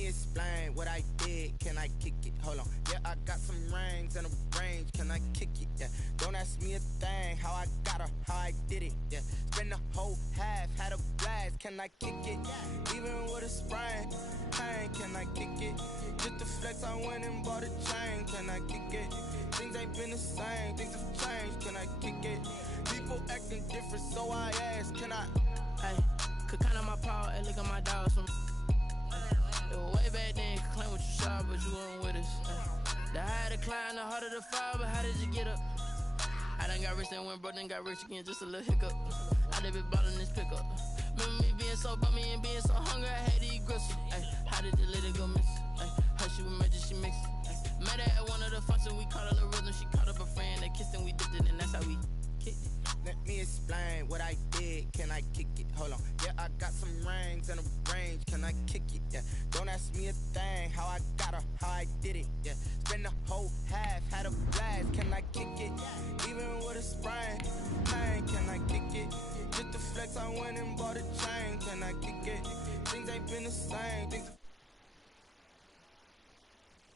me explain what I did. Can I kick it? Hold on. Yeah, I got some rings and a range. Can I kick it? Yeah. Don't ask me a thing. How I got her, how I did it. Yeah. Spend the whole half, had a blast. Can I kick it? Even with a sprain. Pain, can I kick it? Just the flex, I went and bought a chain. Can I kick it? Things ain't been the same. Things have changed. Can I kick it? People acting different, so I ask. Can I? Hey, could count on my power, and look at my dogs from. It was way back then, could claim what you saw, but you weren't with us. The higher the climb, the harder the fall, but how did you get up? I done got rich, then went broke, then got rich again, just a little hiccup. I done been ballin' this pickup. Remember me being so bummy and being so hungry, I had to eat gristle. Ay, how did you let it go miss? Ay, how she was magic, she mixed. Met her at one of the functions, we caught her the rhythm, she caught up a friend, they kissed and we dipped it, and that's how we kicked it. Let me explain what I did. Can I kick it? Hold on. Yeah, I got some rings and a range. Can I kick it? Yeah. Don't ask me a thing. How I got her, how I did it. Yeah. Spend the whole half, had a blast. Can I kick it? Even with a sprain. Pain, can I kick it? Just the flex, I went and bought a chain. Can I kick it? Things ain't been the same. Things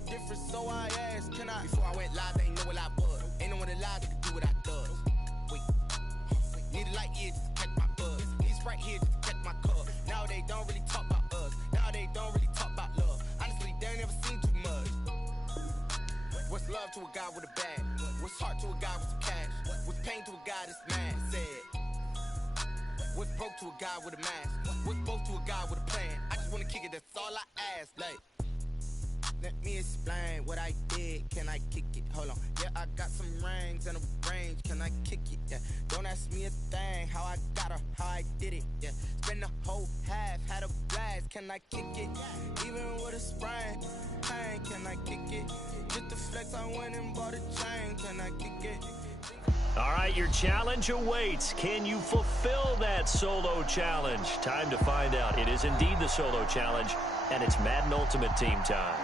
different, so I asked. Can I? Before I went live, they know what I was. Ain't no one alive that can do what I does. Wait. Need a light year just to catch my buzz. These right here just to catch my cup. Now they don't really talk about us. Now they don't really talk about love. Honestly, they ain't never seen too much. What's love to a guy with a bag? What's heart to a guy with some cash? What's pain to a guy that's mad? Said. What's broke to a guy with a mask? What's both to a guy with a plan? I just wanna kick it, that's all I ask. Like, let me explain what I did. Can I kick it? Hold on. Yeah, I got some rings and a range. Can I kick it? Yeah. Don't ask me a thing. How I got her, how I did it. Yeah. Spend the whole half, had a blast. Can I kick it? Even with a sprain. Pain, can I kick it? Just the flex, I went and bought a chain. Can I kick it? All right, your challenge awaits. Can you fulfill that solo challenge? Time to find out. It is indeed the solo challenge, and it's Madden Ultimate Team time.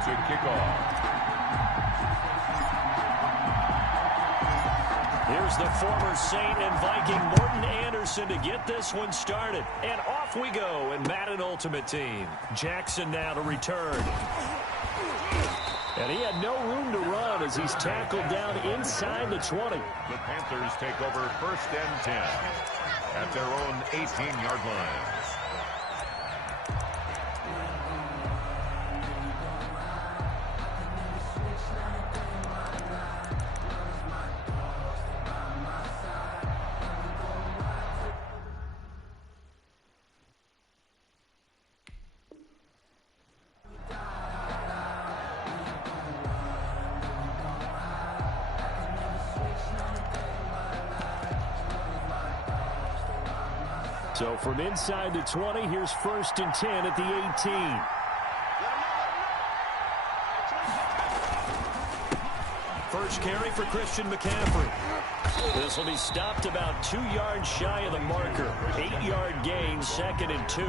To kick off. Here's the former Saint and Viking Morten Andersen to get this one started. And off we go in Madden Ultimate Team. Jackson now to return. And he had no room to run as he's tackled down inside the 20. The Panthers take over 1st and 10 at their own 18-yard line. So from inside the 20, here's 1st and 10 at the 18. First carry for Christian McCaffrey. This will be stopped about 2 yards shy of the marker. 8-yard gain, 2nd and 2.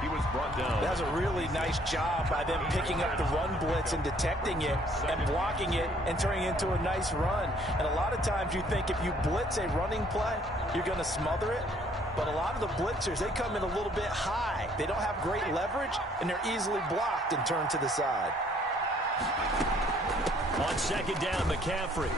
He was brought down. That was a really nice job by them picking up the run blitz and detecting it and blocking it and turning it into a nice run. And a lot of times you think if you blitz a running play, you're going to smother it. But a lot of the blitzers, they come in a little bit high. They don't have great leverage, and they're easily blocked and turned to the side. On 2nd down, McCaffrey.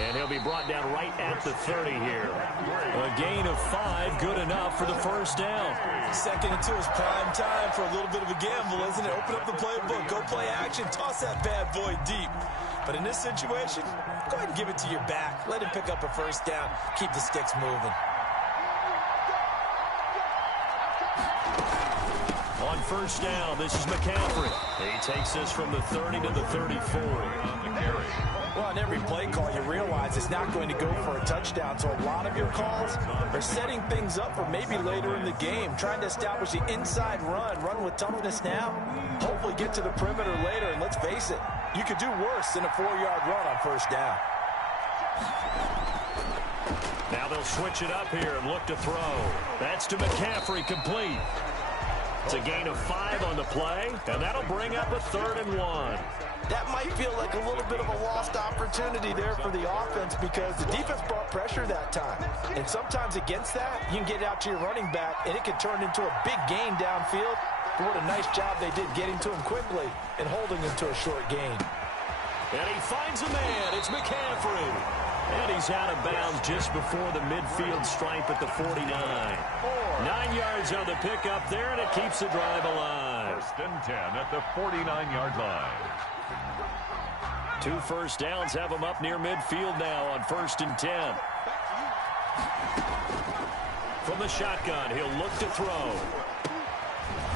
And he'll be brought down right at the 30 here. A gain of 5, good enough for the 1st down. 2nd and 2 is prime time for a little bit of a gamble, isn't it? Open up the playbook, go play action, toss that bad boy deep. But in this situation, go ahead and give it to your back. Let him pick up a 1st down, keep the sticks moving. On 1st down, this is McCaffrey. He takes this from the 30 to the 34. Well, on every play call, you realize it's not going to go for a touchdown. So a lot of your calls are setting things up for maybe later in the game, trying to establish the inside run with toughness now. Hopefully get to the perimeter later, and let's face it, You could do worse than a 4-yard run on first down. Now they'll switch it up here and look to throw. That's to McCaffrey, complete. It's a gain of 5 on the play, and that'll bring up a 3rd and 1. That might feel like a little bit of a lost opportunity there for the offense because the defense brought pressure that time. And sometimes against that, you can get out to your running back, and it can turn into a big gain downfield. But what a nice job they did getting to him quickly and holding him to a short gain. And he finds a man. It's McCaffrey. And he's out of bounds just before the midfield stripe at the 49. 9 yards on the pickup there, and it keeps the drive alive. 1st and 10 at the 49-yard line. 2 first downs have him up near midfield now on 1st and 10. From the shotgun, he'll look to throw.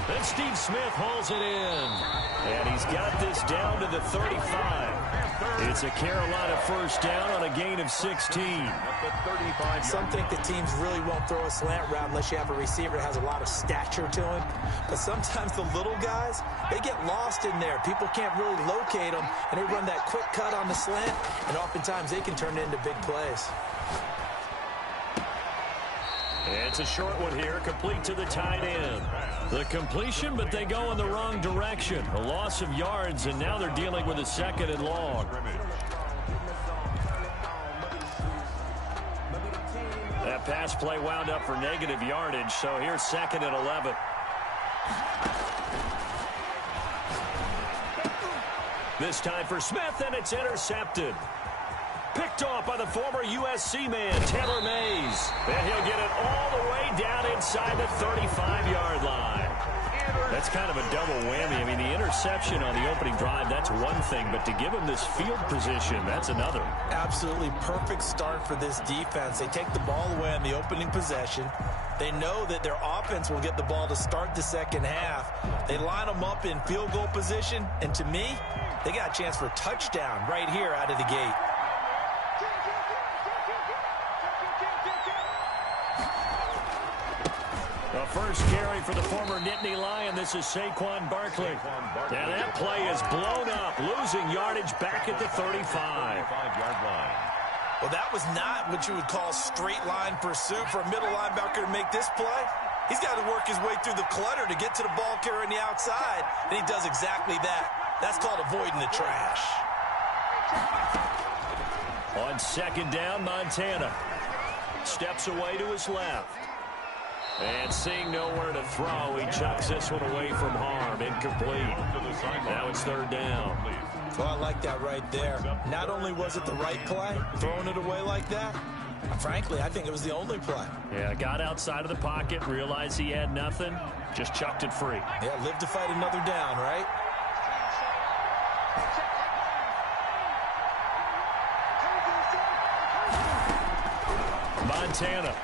Then Steve Smith hauls it in. And he's got this down to the 35. It's a Carolina first down on a gain of 16. Some think the teams really won't throw a slant route unless you have a receiver that has a lot of stature to him. But sometimes the little guys, they get lost in there. People can't really locate them, and they run that quick cut on the slant, and oftentimes they can turn it into big plays. It's a short one here, complete to the tight end. The completion, but they go in the wrong direction. A loss of yards, and now they're dealing with a 2nd and long. That pass play wound up for negative yardage, so here's 2nd and 11. This time for Smith, and it's intercepted. Picked off by the former USC man, Taylor Mays. And he'll get it all the way down inside the 35-yard line. That's kind of a double whammy. I mean, the interception on the opening drive, that's one thing. But to give him this field position, that's another. Absolutely perfect start for this defense. They take the ball away on the opening possession. They know that their offense will get the ball to start the second half. They line them up in field goal position. And to me, they got a chance for a touchdown right here out of the gate. The first carry for the former Nittany Lion. This is Saquon Barkley. Now that play is blown up, losing yardage back at the 35-yard line. Well, that was not what you would call straight line pursuit for a middle linebacker to make this play. He's got to work his way through the clutter to get to the ball carrier on the outside, and he does exactly that. That's called avoiding the trash. On 2nd down, Montana steps away to his left. And seeing nowhere to throw, he chucks this one away from harm. Incomplete. Now it's 3rd down. Well, I like that right there. Not only was it the right play, throwing it away like that, frankly, I think it was the only play. Yeah, got outside of the pocket, realized he had nothing, just chucked it free. Yeah, live to fight another down, right? Montana.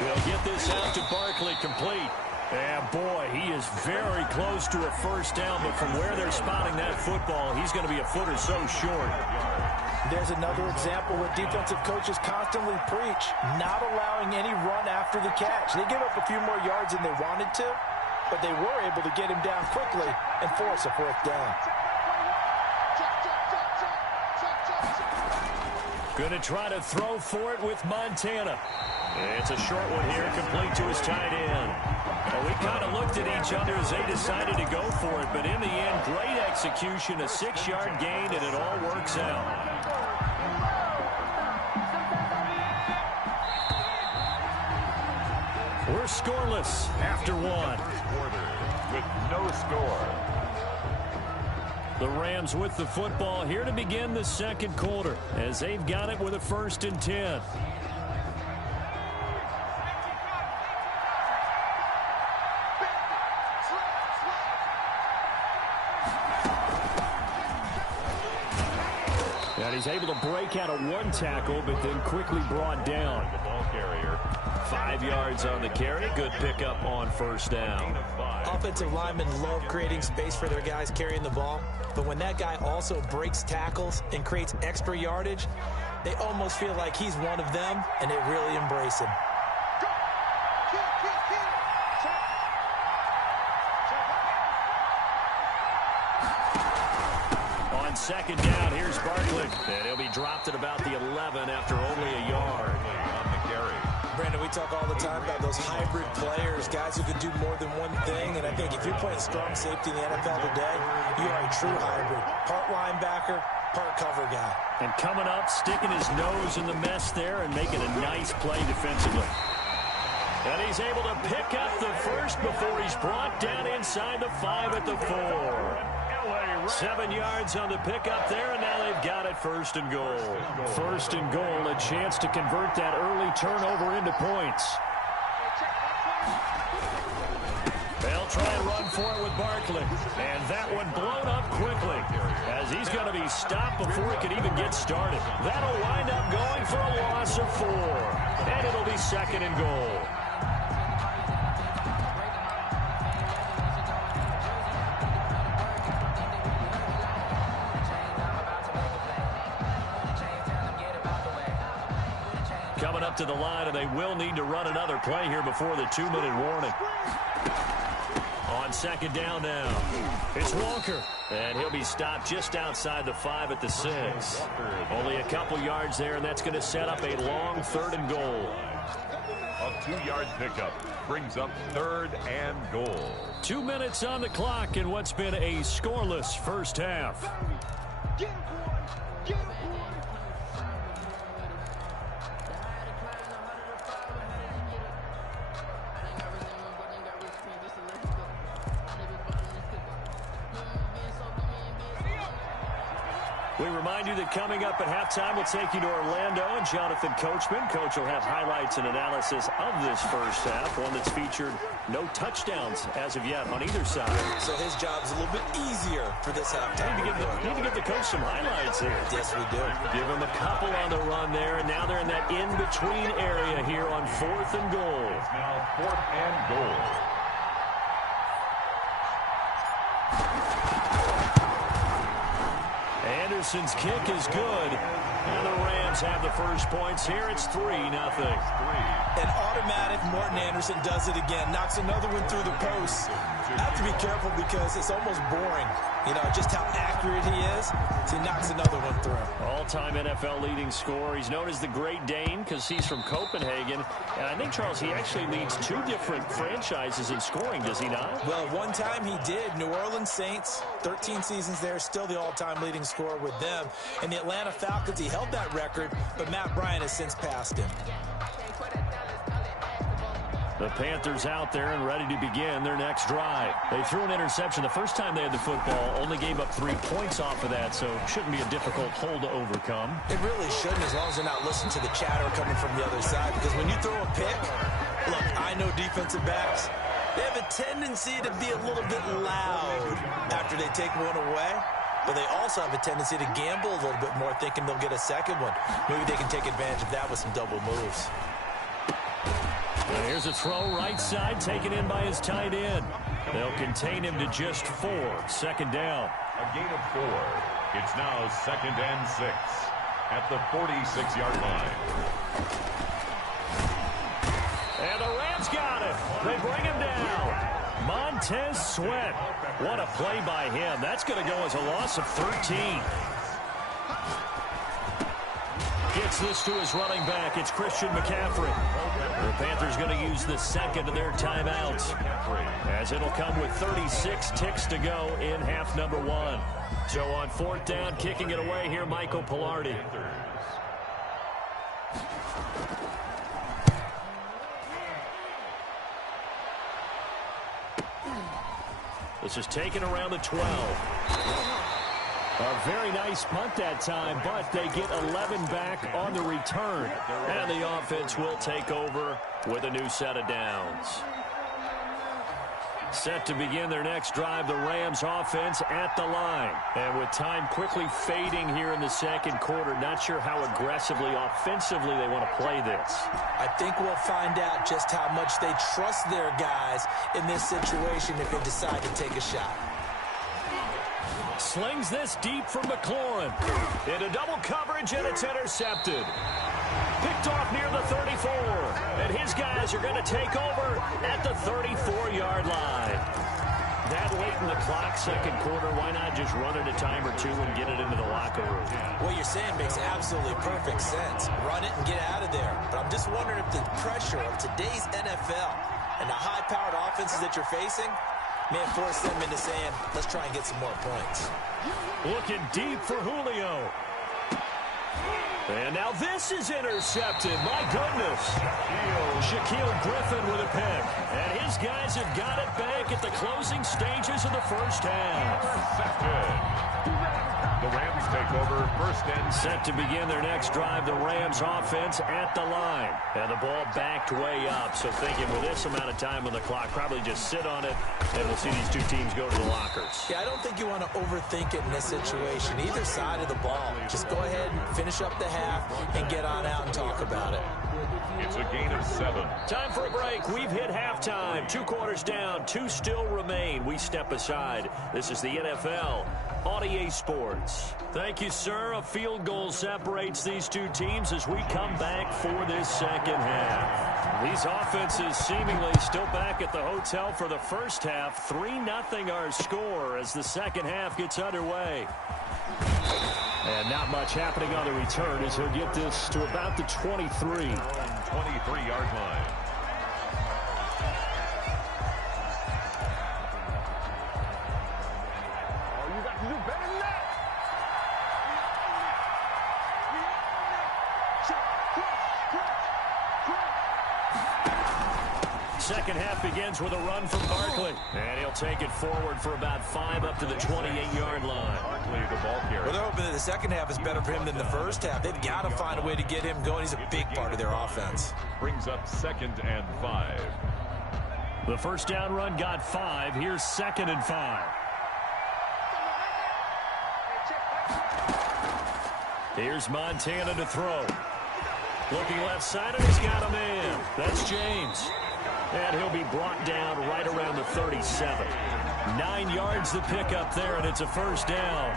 He'll get this out to Barkley, complete. And boy, he is very close to a first down, but from where they're spotting that football, he's going to be a foot or so short. There's another example where defensive coaches constantly preach, not allowing any run after the catch. They give up a few more yards than they wanted to, but they were able to get him down quickly and force a 4th down. Going to try to throw for it with Montana. It's a short one here, complete to his tight end. Well, we kind of looked at each other as they decided to go for it, but in the end, great execution, a 6-yard gain, and it all works out. We're scoreless after 1. With no score. The Rams with the football here to begin the 2nd quarter as they've got it with a 1st and 10. And he's able to break out of 1 tackle, but then quickly brought down. The ball carrier. 5 yards on the carry. Good pickup on 1st down. Offensive linemen love creating space for their guys carrying the ball, but when that guy also breaks tackles and creates extra yardage, they almost feel like he's one of them, and they really embrace him. second down. Here's Barkley. And he'll be dropped at about the 11 after only a yard. On the carry. Brandon, we talk all the time about those hybrid players, guys who can do more than one thing. And I think if you're playing strong safety in the NFL today, you are a true hybrid. Part linebacker, part cover guy. And coming up, sticking his nose in the mess there and making a nice play defensively. And he's able to pick up the first before he's brought down inside the 5 at the 4. 7 yards on the pickup there, and now they've got it first and goal. First and goal, a chance to convert that early turnover into points. They'll try and run for it with Barkley. And that one blown up quickly as he's going to be stopped before he can even get started. That'll wind up going for a loss of 4. And it'll be second and goal. Coming up to the line, and they will need to run another play here before the 2-minute warning. On second down now, it's Walker. And he'll be stopped just outside the 5 at the 6. Only a couple yards there, and that's going to set up a long third and goal. A 2-yard pickup brings up third and goal. 2 minutes on the clock in what's been a scoreless first half. We remind you that coming up at halftime, we'll take you to Orlando and Jonathan Coachman. Coach will have highlights and analysis of this first half, one that's featured no touchdowns as of yet on either side. So his job's a little bit easier for this halftime. Need to give the coach some highlights here. Yes, we do. Give him a couple on the run there, and now they're in that in-between area here on 4th and goal. It's now 4th and goal. Anderson's kick is good. And the Rams have the first points here. It's 3-0. An automatic Morton Anderson does it again. Knocks another one through the post. I have to be careful because it's almost boring. You know, just how accurate he is. So he knocks another one through. All-time NFL leading scorer. He's known as the Great Dane because he's from Copenhagen. And I think, Charles, he actually leads 2 different franchises in scoring, does he not? Well, one time he did. New Orleans Saints, 13 seasons there, still the all-time leading scorer with them. And the Atlanta Falcons, he held that record, but Matt Bryant has since passed him. The Panthers out there and ready to begin their next drive. They threw an interception the first time they had the football, only gave up 3 points off of that, so shouldn't be a difficult hole to overcome. It really shouldn't, as long as they're not listening to the chatter coming from the other side, because when you throw a pick, look, I know defensive backs, they have a tendency to be a little bit loud after they take one away. But they also have a tendency to gamble a little bit more, thinking they'll get a second one. Maybe they can take advantage of that with some double moves. And here's a throw right side, taken in by his tight end. They'll contain him to just 4. Second down. A gain of 4. It's now 2nd and 6 at the 46-yard line. And the Rams got it. They bring him down. Montez Sweat. What a play by him. That's going to go as a loss of 13. Gets this to his running back. It's Christian McCaffrey. The Panthers going to use the second of their timeouts, as it'll come with 36 ticks to go in half number 1. So on 4th down, kicking it away here, Michael Pilardi. This is taken around the 12. A very nice punt that time, but they get 11 back on the return. And the offense will take over with a new set of downs. Set to begin their next drive, the Rams offense at the line. And with time quickly fading here in the second quarter, not sure how aggressively, offensively they want to play this. I think we'll find out just how much they trust their guys in this situation if they decide to take a shot. Slings this deep from McLaurin. Into double coverage, and it's intercepted. Picked off near the 34. And his guys are going to take over at the 34-yard line. that late in the clock, second quarter, why not just run it a time or two and get it into the locker room? What you're saying makes absolutely perfect sense. Run it and get out of there. But I'm just wondering if the pressure of today's NFL and the high-powered offenses that you're facing may force them into saying, let's try and get some more points. Looking deep for Julio. And now this is intercepted. My goodness. Shaquille Griffin with a pick. And his guys have got it back at the closing stages of the first half. The Rams take over first and set to begin their next drive. The Rams offense at the line. And the ball backed way up. So thinking with this amount of time on the clock, probably just sit on it, and we'll see these two teams go to the lockers. Yeah, I don't think you want to overthink it in this situation. Either side of the ball. Just go ahead and finish up the half and get on out and talk about it. It's a gain of 7. Time for a break. We've hit halftime. 2 quarters down. 2 still remain. We step aside. This is the NFL on EA Sports. Thank you, sir. A field goal separates these two teams as we come back for this second half. These offenses seemingly still back at the hotel for the first half. 3-0 our score as the second half gets underway. And not much happening on the return as he'll get this to about the 23. 23-yard line. Second half begins with a run from Barkley. And he'll take it forward for about 5 up to the 28-yard line. Barkley, the ball carrier. Well, they're hoping that the second half is better for him than the first half. They've got to find a way to get him going. He's a big part of their offense. Brings up 2nd and 5. The first down run got 5. Here's 2nd and 5. Here's Montana to throw. Looking left side, and he's got a man. That's James. And he'll be brought down right around the 37. 9 yards the pickup there, and it's a first down.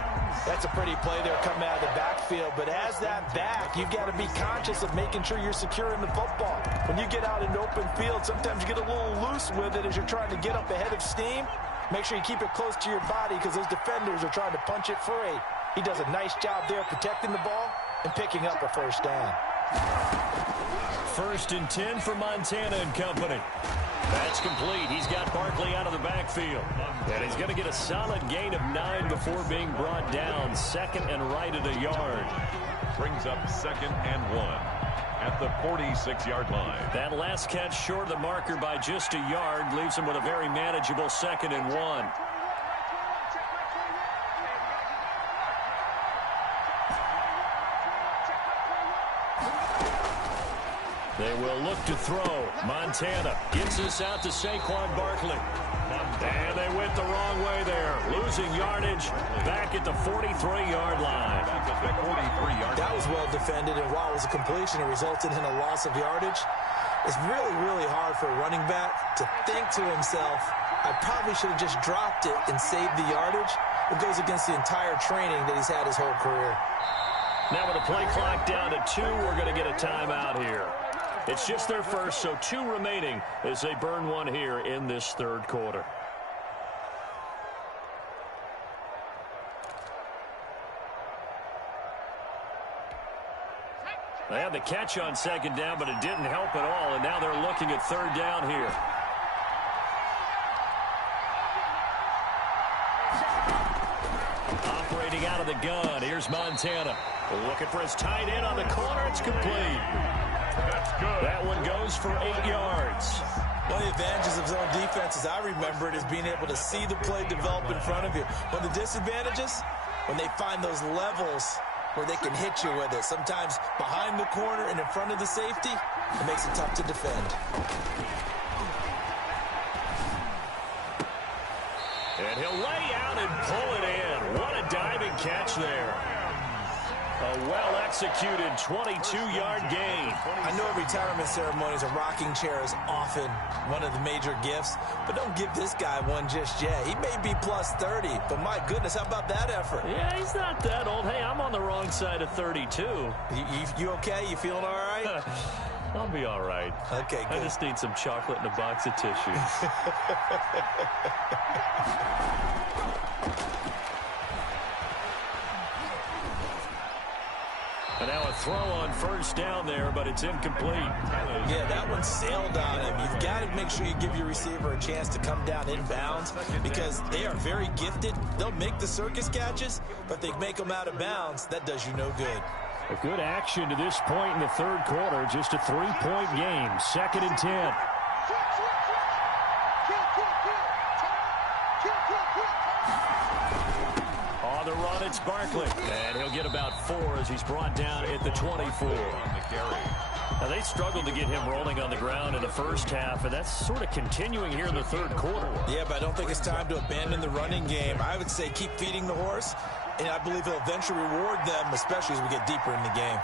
That's a pretty play there coming out of the backfield. But as that back, you've got to be conscious of making sure you're securing the football. When you get out in open field, sometimes you get a little loose with it as you're trying to get up ahead of steam. Make sure you keep it close to your body because those defenders are trying to punch it free. He does a nice job there protecting the ball and picking up a first down. 1st and 10 for Montana and company. That's complete. He's got Barkley out of the backfield. And he's going to get a solid gain of 9 before being brought down. 2nd and right at a yard. Brings up 2nd and 1 at the 46-yard line. That last catch short of the marker by just a yard leaves him with a very manageable 2nd and 1. They will look to throw. Montana gets this out to Saquon Barkley. And they went the wrong way there. Losing yardage back at the 43-yard line. That was well defended, and while it was a completion, it resulted in a loss of yardage. It's really, really hard for a running back to think to himself, I probably should have just dropped it and saved the yardage. It goes against the entire training that he's had his whole career. Now with the play clock down to 2, we're going to get a timeout here. It's just their first, so 2 remaining as they burn one here in this third quarter. They had the catch on 2nd down, but it didn't help at all, and now they're looking at 3rd down here. Operating out of the gun, here's Montana. Looking for his tight end on the corner, it's complete. That's good. That one goes for 8 yards. One of the advantages of zone defense, as I remember it, is being able to see the play develop in front of you. But the disadvantages, when they find those levels where they can hit you with it, sometimes behind the corner and in front of the safety, it makes it tough to defend. And he'll lay out and pull it in. What a diving catch there. A well-executed 22-yard gain. I know retirement ceremonies, a rocking chair is often one of the major gifts, but don't give this guy one just yet. He may be plus 30, but my goodness, how about that effort? Yeah, he's not that old. Hey, I'm on the wrong side of 32. You okay? You feeling all right? I'll be all right. Okay, good. I just need some chocolate and a box of tissues. And now a throw on first down there, but it's incomplete. Yeah, that one sailed on him. You've got to make sure you give your receiver a chance to come down inbounds because they are very gifted. They'll make the circus catches, but they make them out of bounds. That does you no good. A good action to this point in the third quarter. Just a 3-point game. 2nd and 10. On the run, it's Barkley. And he'll get about 4 as he's brought down at the 24. Now, they struggled to get him rolling on the ground in the first half, and that's sort of continuing here in the third quarter. Yeah, but I don't think it's time to abandon the running game. I would say keep feeding the horse, and I believe he'll eventually reward them, especially as we get deeper in the game.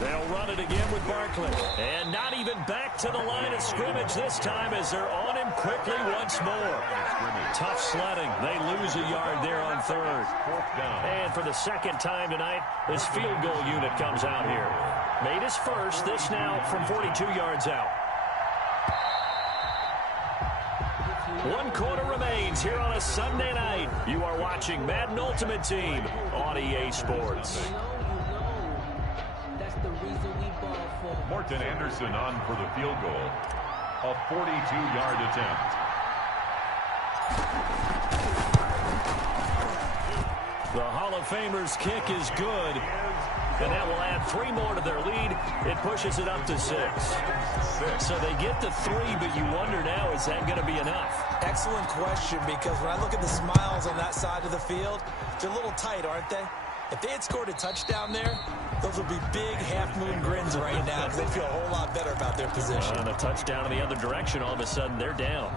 They'll run it again with Barkley. And not even back to the line of scrimmage this time as they're on him quickly once more. Tough sledding. They lose a yard there on third. And for the second time tonight, this field goal unit comes out here. Made his first, this now from 42 yards out. 1 quarter remains here on a Sunday night. You are watching Madden Ultimate Team on EA Sports. Morton Anderson on for the field goal. A 42-yard attempt. The Hall of Famer's kick is good. And that will add 3 more to their lead. It pushes it up to 6. So they get to 3, but you wonder now, is that going to be enough? Excellent question, because when I look at the smiles on that side of the field, they're a little tight, aren't they? If they had scored a touchdown there, those would be big half-moon grins right now because they feel a whole lot better about their position. And a touchdown in the other direction, all of a sudden they're down.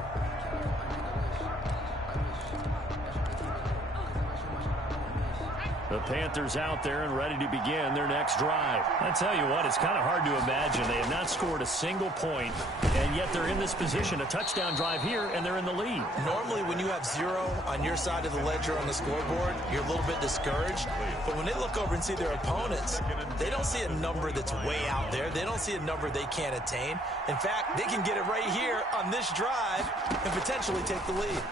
The Panthers out there and ready to begin their next drive. I tell you what, it's kind of hard to imagine. They have not scored a single point, and yet they're in this position. A touchdown drive here, and they're in the lead. Normally, when you have 0 on your side of the ledger on the scoreboard, you're a little bit discouraged. But when they look over and see their opponents, they don't see a number that's way out there. They don't see a number they can't attain. In fact, they can get it right here on this drive and potentially take the lead.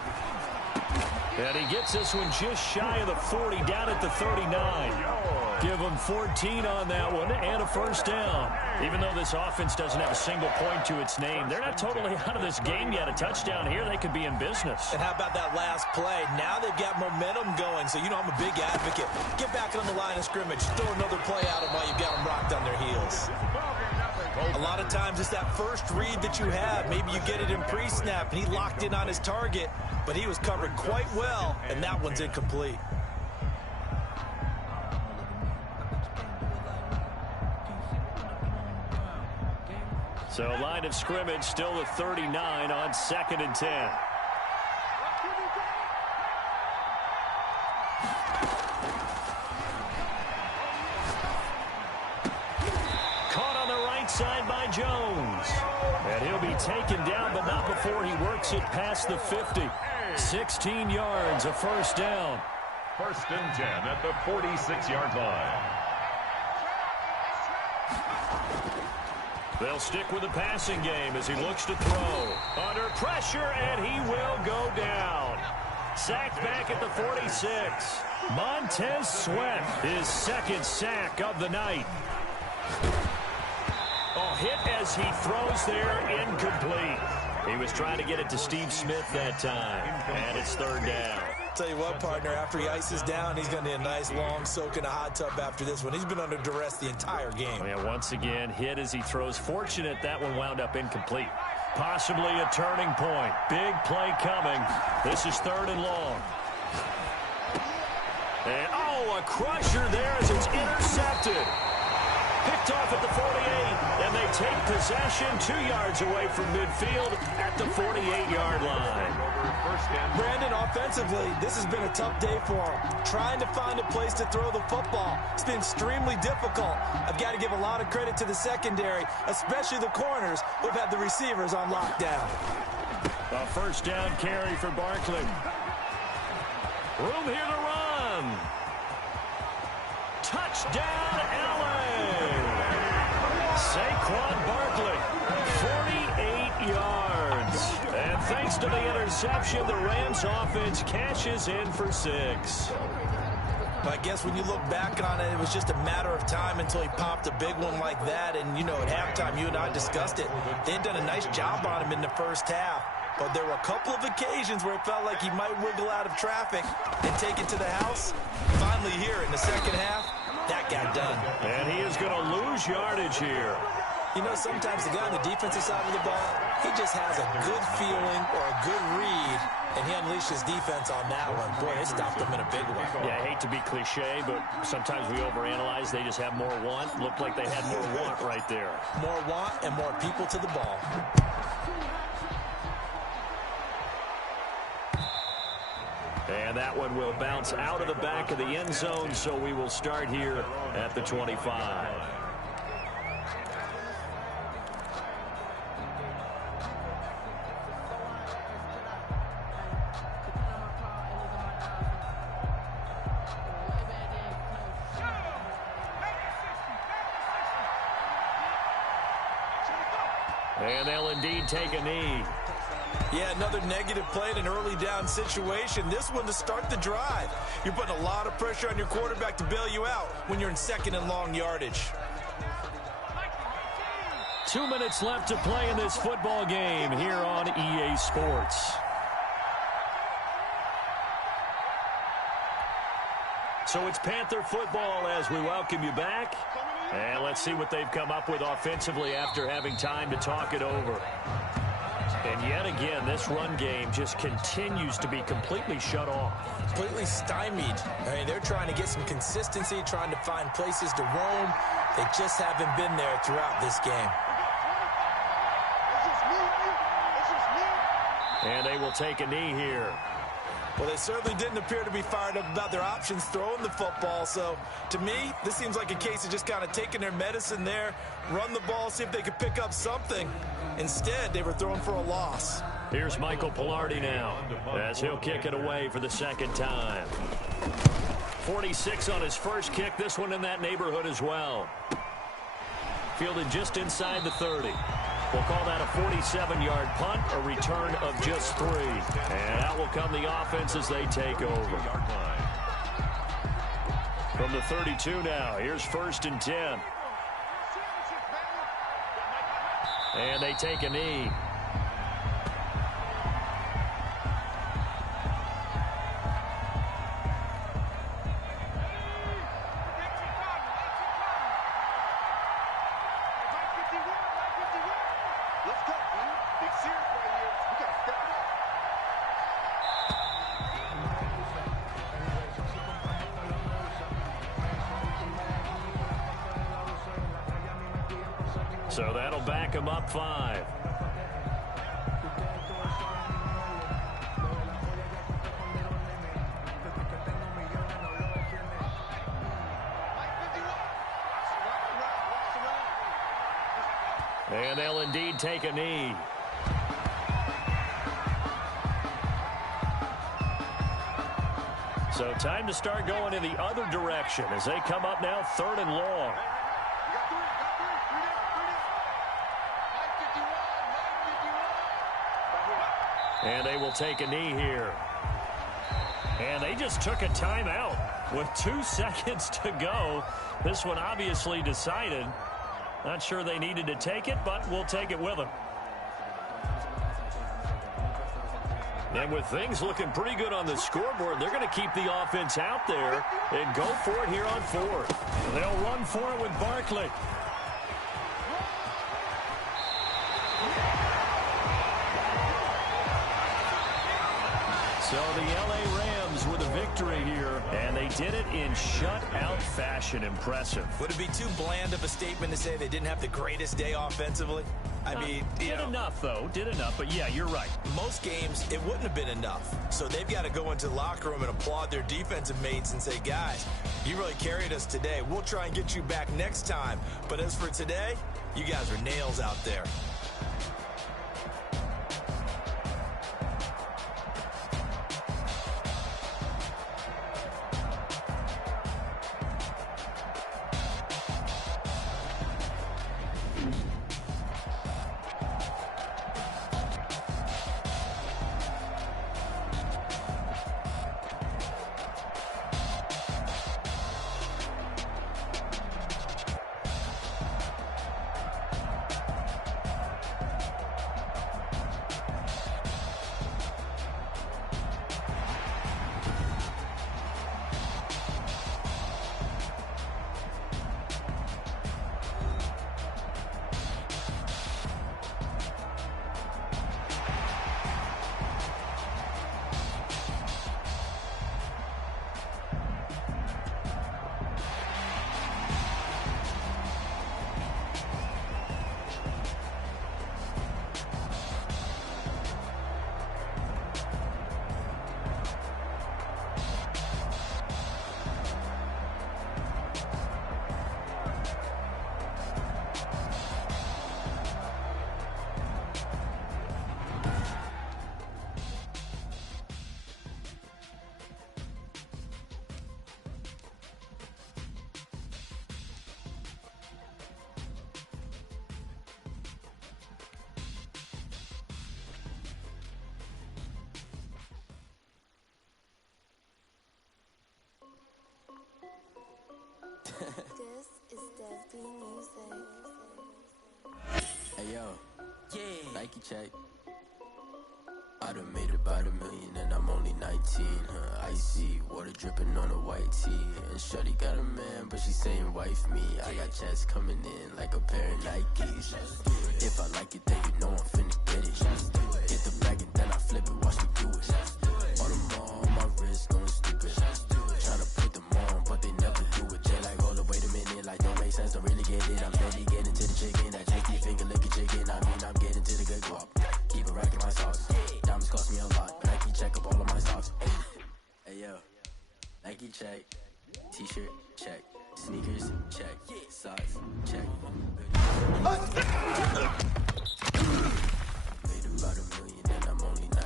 And he gets this one just shy of the 40, down at the 39. Give them 14 on that one and a first down. Even though this offense doesn't have a single point to its name, they're not totally out of this game yet. A touchdown here, they could be in business. And how about that last play? Now they've got momentum going, so you know I'm a big advocate. Get back on the line of scrimmage. Throw another play out of while you've got them rocked on their heels. A lot of times it's that first read that you have. Maybe you get it in pre-snap, and he locked in on his target, but he was covered quite well, and that one's incomplete. So line of scrimmage still the 39 on 2nd and 10. Caught on the right side by Jones. And he'll be taken down, but not before he works it past the 50. 16 yards, a first down. 1st and 10 at the 46-yard line. They'll stick with the passing game as he looks to throw. Under pressure, and he will go down. Sacked back at the 46. Montez Sweat, his 2nd sack of the night. Oh, hit as he throws there, incomplete. He was trying to get it to Steve Smith that time, and it's 3rd down. Tell you what, partner, after he ices down, he's going to need a nice long soak in a hot tub after this one. He's been under duress the entire game. Oh, yeah, once again, hit as he throws. Fortunate that one wound up incomplete. Possibly a turning point. Big play coming. This is 3rd and long. And, oh, a crusher there as it's intercepted. Picked off at the 48, and they take possession 2 yards away from midfield at the 48-yard line. Brandon, offensively, this has been a tough day for him. Trying to find a place to throw the football. It's been extremely difficult. I've got to give a lot of credit to the secondary, especially the corners who have had the receivers on lockdown. A first down carry for Barkley. Room here to run. Touchdown, LA. Saquon Barkley, 48 yards. And thanks to the interception, the Rams offense cashes in for 6. I guess when you look back on it, it was just a matter of time until he popped a big one like that. And, you know, at halftime, you and I discussed it. They had done a nice job on him in the first half. But there were a couple of occasions where it felt like he might wiggle out of traffic and take it to the house. Finally here in the second half, that got done. And he is going to lose yardage here. You know, sometimes the guy on the defensive side of the ball, he just has a good feeling or a good read, and he unleashed his defense on that one. Boy, it stopped him in a big way. Yeah, I hate to be cliche, but sometimes we overanalyze. They just have more want. Looked like they had more want right there. More want and more people to the ball. And that one will bounce out of the back of the end zone, so we will start here at the 25. And they'll indeed take a knee. Yeah, another negative play in an early down situation. This one to start the drive. You're putting a lot of pressure on your quarterback to bail you out when you're in second and long yardage. 2 minutes left to play in this football game here on EA Sports. So it's Panther football as we welcome you back. And let's see what they've come up with offensively after having time to talk it over. And yet again, this run game just continues to be completely shut off. Completely stymied. I mean, they're trying to get some consistency, trying to find places to roam. They just haven't been there throughout this game. And they will take a knee here. Well, they certainly didn't appear to be fired up about their options throwing the football. So, to me, this seems like a case of just kind of taking their medicine there, run the ball, see if they could pick up something. Instead, they were throwing for a loss. Here's Michael Pilardi now as he'll kick it away for the second time. 46 on his first kick, this one in that neighborhood as well. Fielded just inside the 30. We'll call that a 47-yard punt, a return of just 3. And out will come the offense as they take over. From the 32 now, here's 1st and 10. And they take a knee. So that'll back him up 5. And they'll indeed take a knee. So time to start going in the other direction as they come up now 3rd and long. And they will take a knee here. And they just took a timeout with 2 seconds to go. This one obviously decided. Not sure they needed to take it, but we'll take it with them. And with things looking pretty good on the scoreboard, they're going to keep the offense out there and go for it here on 4th. They'll run for it with Barkley. So the LA Rams with a victory here, and they did it in shutout fashion. Impressive. Would it be too bland of a statement to say they didn't have the greatest day offensively? I mean, did enough, though. Did enough, but yeah, you're right. Most games, it wouldn't have been enough. So they've got to go into the locker room and applaud their defensive mates and say, guys, you really carried us today. We'll try and get you back next time. But as for today, you guys are nails out there. Hey yo, yeah. Nike check. I done made about $1 million and I'm only 19. Icy water dripping on a white tee. And shorty got a man, but she saying wife me. I got checks coming in like a pair of Nikes. If I like it, then you know I'm finna get it. Get the bag and then I flip it, watch me do it. All them all on my wrist going stupid. Tryna put them on, but they never do it. They like, hold up, wait a minute, like don't make sense, don't really get it. I'm steady getting to the chicken, that tasty finger licking chicken. I mean, I'm getting to the good guap. Keep it racking my socks. Diamonds cost me a lot. Nike check up all of my socks. Hey yo, Nike check. T-shirt check. Sneakers check. Socks check. Made about $1 million and I'm only 19.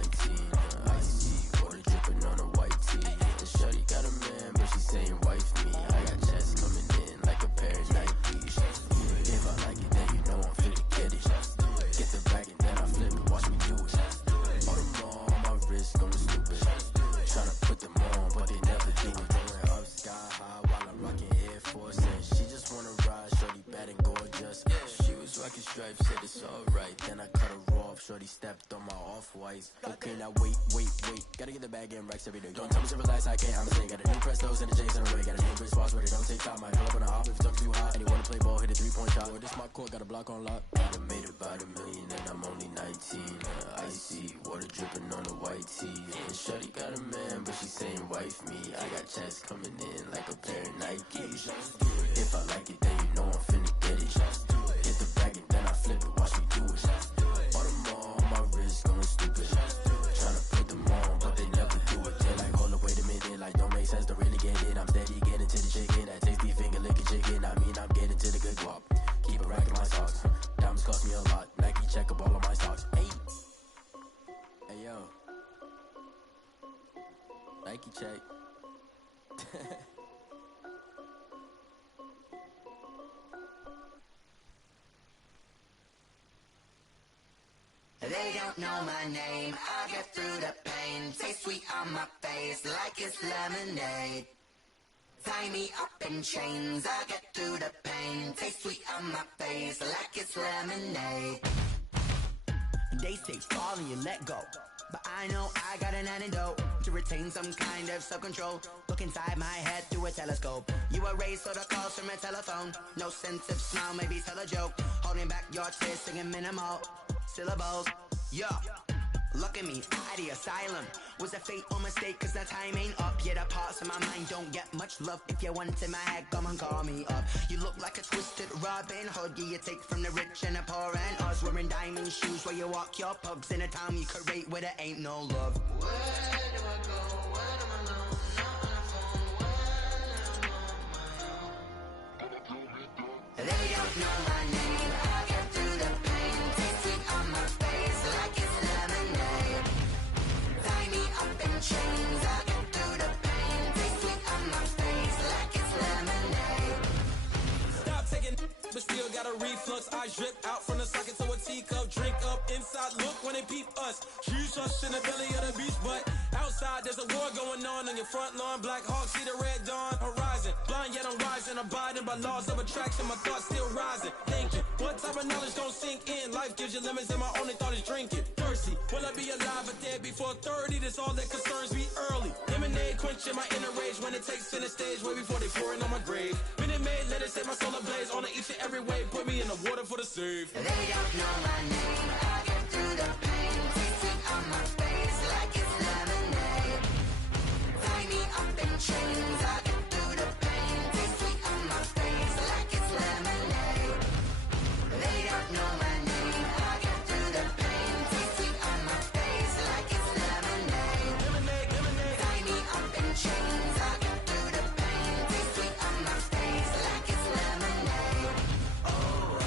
Icy water dripping on a white tee. And shorty got a man, but she saying wife me. I got checks coming in like a pair of Nikes. If I like it, then you know I'm finna get it. Get the bag and then I flip it, watch me do it. All them all on my wrist going stupid. Tryna put them on, but they never do it. Going up sky high while I'm rocking Air Force. And she just wanna ride, shorty bad and gorgeous. She was rocking stripes, said it's alright. Then I cut her off, shorty stepped on my off-whites. Okay, now wait. Gotta get the bag and racks every day. Don't tell me to relax, I can't, I'm saying. Got a new Prestos and the J's in the way. Got a new wrist watch, but it don't take time. I pull up on a hop if it talks too hot. And you wanna play ball, hit a 3-point shot. With this mock court, got a block on lock. I done made about $1 million and I'm only 19. Icy water dripping on a white tee. And shorty got a man, but she saying wife me. I got checks coming in like a pair of Nikes. If I like it, then you know I'm finna get it. Get the bag and then I flip it, watch me do it. All them all on my wrist going stupid. Tryna put them on, but they never do it. They like, hold up, wait a minute, like don't make sense, don't really get it. I'm steady getting to the chicken, that tasty finger licking chicken. I mean, I'm getting to the good guap. Keep it racking my socks. Diamonds cost me a lot. Nike check up all of my stocks. Hey yo, Nike check. They don't know my name, I get through the pain. Taste sweet on my face like it's lemonade. Tie me up in chains, I get through the pain. Taste sweet on my face like it's lemonade. They say fall and you let go, but I know I got an antidote to retain some kind of self-control. Look inside my head through a telescope. You erase all the calls from a telephone. No sense of smile, maybe tell a joke. Holding back your tears, singing minimal syllables. Yo, look at me, out the asylum. Was a fate or mistake, cause the time ain't up. Yeah, the parts of my mind don't get much love. If you want in my head, come and call me up. You look like a twisted Robin Hood. Yeah, you take from the rich and the poor and us. Wearing diamond shoes where you walk your pugs. In a town you create where there ain't no love. Where do I go? When am I alone? Not on the phone. When I'm on my own. They don't know my name. I get through the pain. Taste sweet on my face like it's lemonade. Tie me up in chains. I get through the pain. Taste sweet on my face like it's lemonade. Stop taking, but still got a reflux. I drip out from the socket to a teacup. Drink up inside. Look when they peep us. Jesus in the belly of the beast, but outside there's a war going on your front lawn. Black Hawk see the red dawn horizon. Blind yet I'm rising, abiding by laws of attraction. My thoughts still rising. Thinking, what type of knowledge don't sink in? Life gives you limits, and my only thought is drinking. Thirsty, will I be alive or dead before 30? That's all that concerns me early. Lemonade quenching my inner rage when it takes center stage way before they pour it on my grave. Minute Maid, let it set my soul ablaze on each and every way. Put me in the water for the save. They don't know my name. I get through the pain. Taste sweet on my face like it's lemonade. Tie me up in chains. I get through the pain. Taste sweet on my face like it's lemonade. They don't know my name. I get through the pain. Taste sweet on my face like it's lemonade. Tie me up in chains. I get through the pain. Taste sweet on my face like it's lemonade. Oh.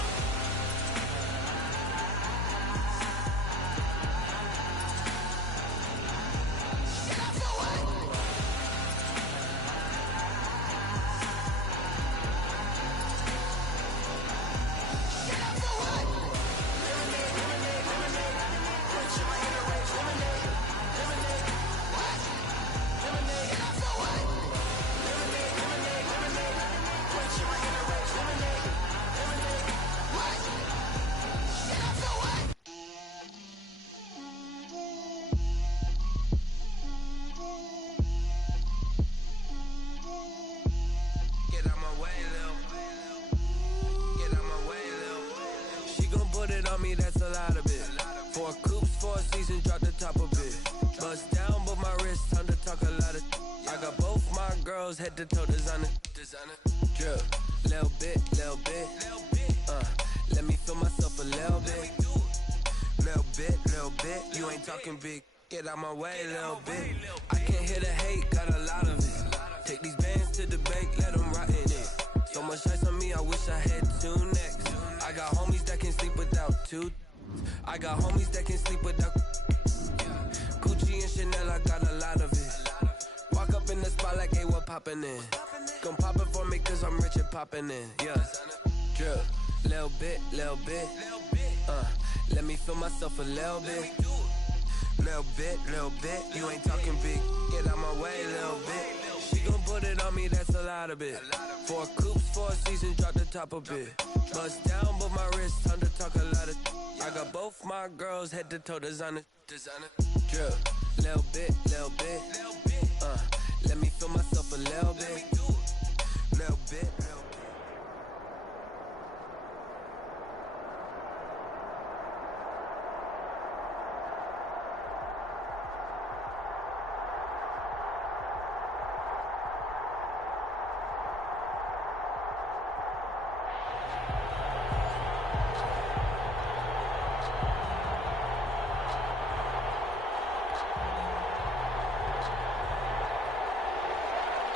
on me, that's a lot of it. 4 coops, 4 seasons, drop the top a bit. Bust down, but my wrist, time to talk a lot of. I got both my girls head to toe designer. Drip, little bit. Let me feel myself a little bit. Little bit. You ain't talking big. Get out my way, little bit. I can't hear the hate, got a lot of it. Take these bands to the bank, let them rot in it. So much ice on me, I wish I had 2 necks. I got homies that can sleep without 2. I got homies that can sleep without. Gucci and Chanel, I got a lot of it. Walk up in the spot like, hey, what poppin' in? Gon' pop it for me, cause I'm rich and poppin' in. Yeah, drip, little bit. Let me feel myself a little bit. Little bit. You ain't talking big. Get out my way, little bit. She gon' put it on me, that's a lot of it. 4 coops, 4 seasons, drop the top a bit. Bust down, but my wrist, time to talk a lot of. I got both my girls head to toe designer. Drip, little bit. Let me feel myself a little bit. Little bit.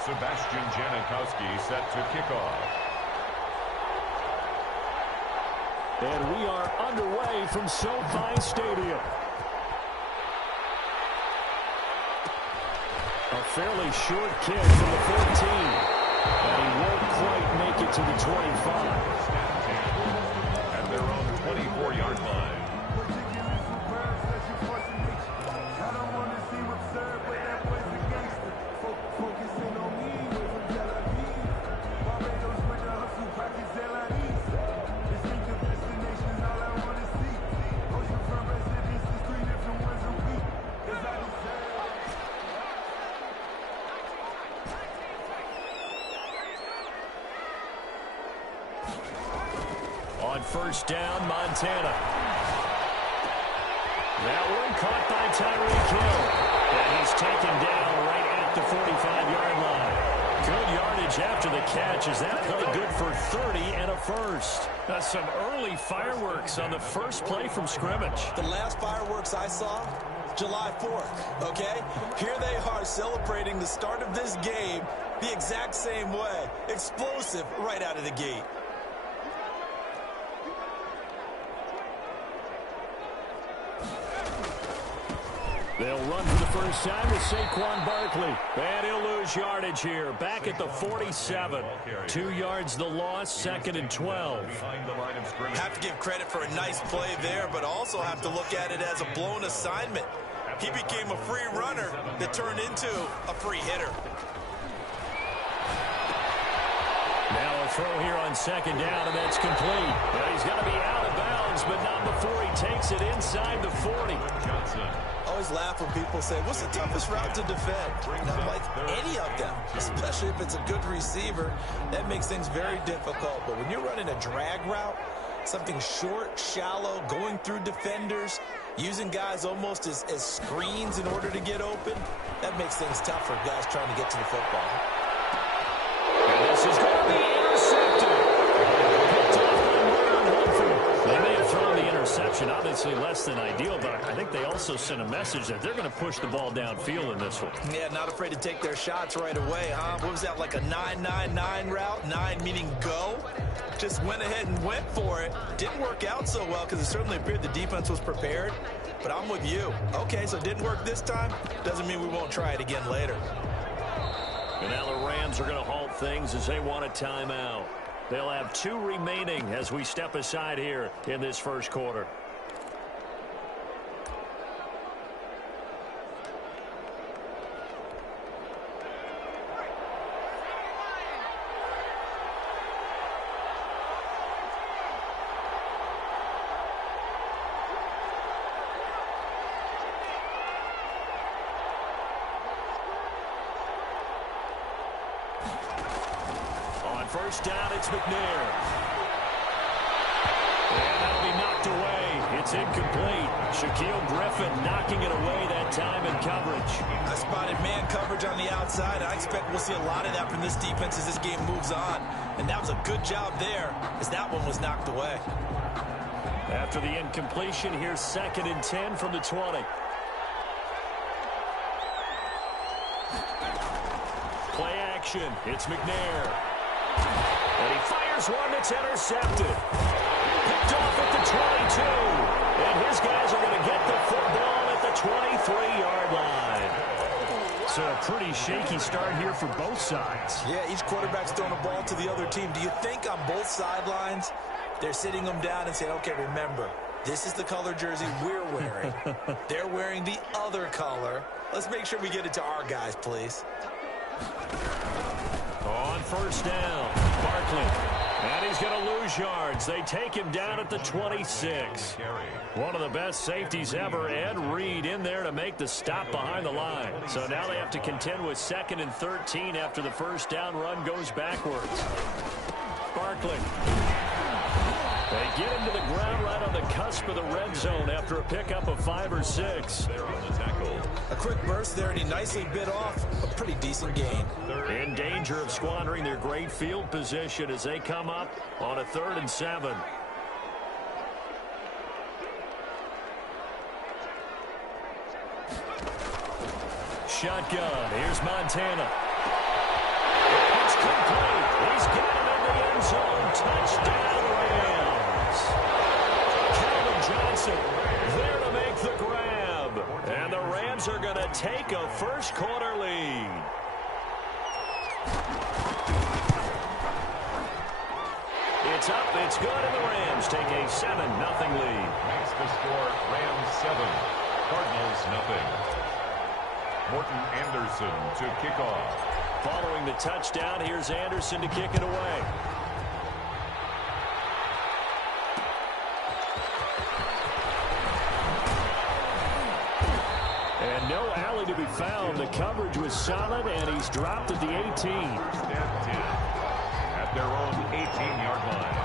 Sebastian Janikowski set to kick off. And we are underway from SoFi Stadium. A fairly short kick from the 14. And he won't quite make it to the 25. At their own 24-yard line. On first down, Montana. That one caught by Tyreek Hill. And he's taken down right at the 45-yard line. Good yardage after the catch. Is that play good for 30 and a first? That's some early fireworks on the first play from scrimmage. The last fireworks I saw, July 4th, okay? Here they are celebrating the start of this game the exact same way. Explosive right out of the gate. They'll run for the first time with Saquon Barkley. And he'll lose yardage here. Back at the 47. 2 yards the loss, 2nd and 12. Have to give credit for a nice play there, but also have to look at it as a blown assignment. He became a free runner that turned into a free hitter. Now a throw here on 2nd down, and that's complete. Well, he's going to be out of bounds, but not before he takes it inside the 40. I always laugh when people say, what's the toughest route to defend? And I'm like, any of them, especially if it's a good receiver. That makes things very difficult. But when you're running a drag route, something short, shallow, going through defenders, using guys almost as screens in order to get open, that makes things tough for guys trying to get to the football. And this is going to be intercepted. Picked off by Marlon Humphrey. They may have thrown the interception, obviously less than ideal, but I think they also sent a message that they're going to push the ball downfield in this one. Yeah, not afraid to take their shots right away, huh? What was that, like a 9-9-9 route? 9 meaning go? Just went ahead and went for it. Didn't work out so well because it certainly appeared the defense was prepared. But I'm with you. Okay, so it didn't work this time. Doesn't mean we won't try it again later. And now the Rams are going to halt things as they want a timeout. They'll have 2 remaining as we step aside here in this first quarter. First down, it's McNair. And that'll be knocked away. it's incomplete. Shaquille Griffin knocking it away that time in coverage. I spotted man coverage on the outside. I expect we'll see a lot of that from this defense as this game moves on. And that was a good job there as that one was knocked away. After the incompletion, here's 2nd and 10 from the 20. Play action. It's McNair. And he fires one that's intercepted. Picked off at the 22. And his guys are going to get the football at the 23-yard line. So a pretty shaky start here for both sides. Yeah, each quarterback's throwing a ball to the other team. Do you think on both sidelines they're sitting them down and saying, okay, remember, this is the color jersey we're wearing. They're wearing the other color. Let's make sure we get it to our guys, please. On 1st down, Barkley. And he's going to lose yards. They take him down at the 26. One of the best safeties ever, Ed Reed, in there to make the stop behind the line. So now they have to contend with 2nd and 13 after the 1st down run goes backwards. Barkley. They get him to the ground right on the cusp of the red zone after a pickup of 5 or 6. There on the tackle. A quick burst there, and he nicely bit off a pretty decent gain. In danger of squandering their great field position as they come up on a 3rd and 7. Shotgun. Here's Montana. It's complete. He's got him in the end zone. Touchdown, Rams. Calvin Johnson there to make the grab. And the Rams are going to take a first-quarter lead. It's up, it's good, and the Rams take a 7-0 lead. Makes the score Rams 7, Cardinals nothing. Morton Anderson to kick off. Following the touchdown, here's Anderson to kick it away. And no alley to be found. The coverage was solid, and he's dropped at the 18. First and 10 at their own 18-yard line.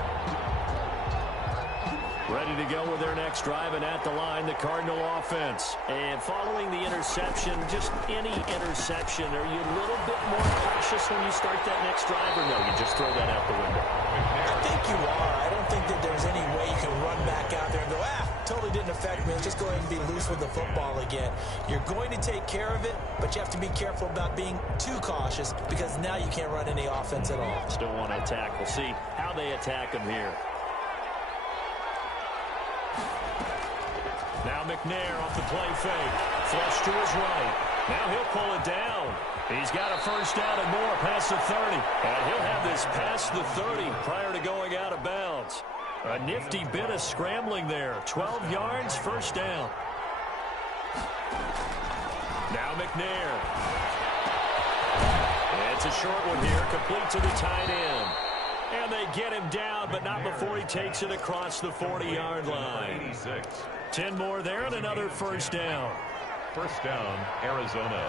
Ready to go with their next drive, and at the line, the Cardinal offense. And following the interception, just any interception, are you a little bit more cautious when you start that next drive, or no, you just throw that out the window? I think you are. I don't think that there's any way you can run back out there and go, totally didn't affect me. Let's just go ahead and be loose with the football again. You're going to take care of it, but you have to be careful about being too cautious because now you can't run any offense at all. Just don't want to attack. We'll see how they attack him here. Now McNair off the play fake. Flush to his right. Now he'll pull it down. He's got a first down and more past the 30. And he'll have this past the 30 prior to going out of bounds. A nifty bit of scrambling there. 12 yards, first down. Now McNair. It's a short one here, complete to the tight end. And they get him down, but not before he takes it across the 40-yard line. 86. 10 more there and another first down. First down, Arizona.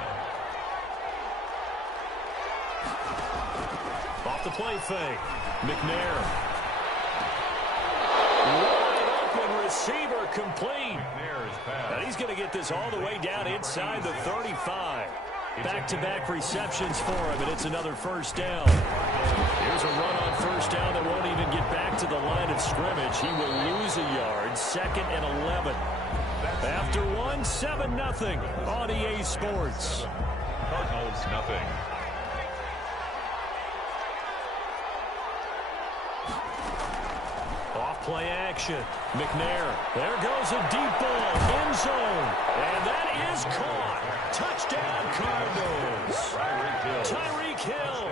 Off the play fake. McNair. Wide open receiver complete. McNair's pass. And he's going to get this all the way down inside the 35. Back-to-back receptions for him, and it's another first down. Here's a run on first down that won't even get back to the line of scrimmage. He will lose a yard, 2nd and 11. After one, 7-0 on EA Sports. Cardinals nothing. Off play action. McNair. There goes a deep ball. End zone. And that is caught. Touchdown Cardinals. Tyreek Hill.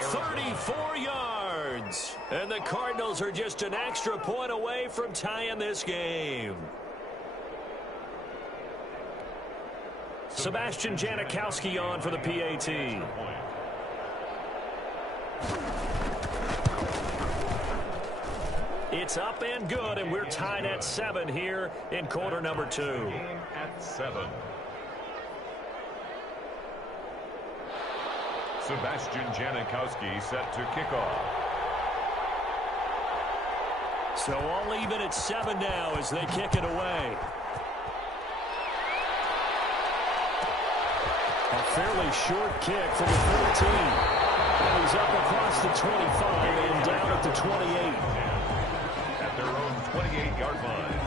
34 yards. And the Cardinals are just an extra point away from tying this game. Sebastian Janikowski on for the PAT. It's up and good, and we're tied at 7 here in quarter number 2. Game at 7. Sebastian Janikowski set to kick off. So all even at 7 now as they kick it away. A fairly short kick from the 14. And he's up across the 25 and down at the 28. At their own 28-yard line.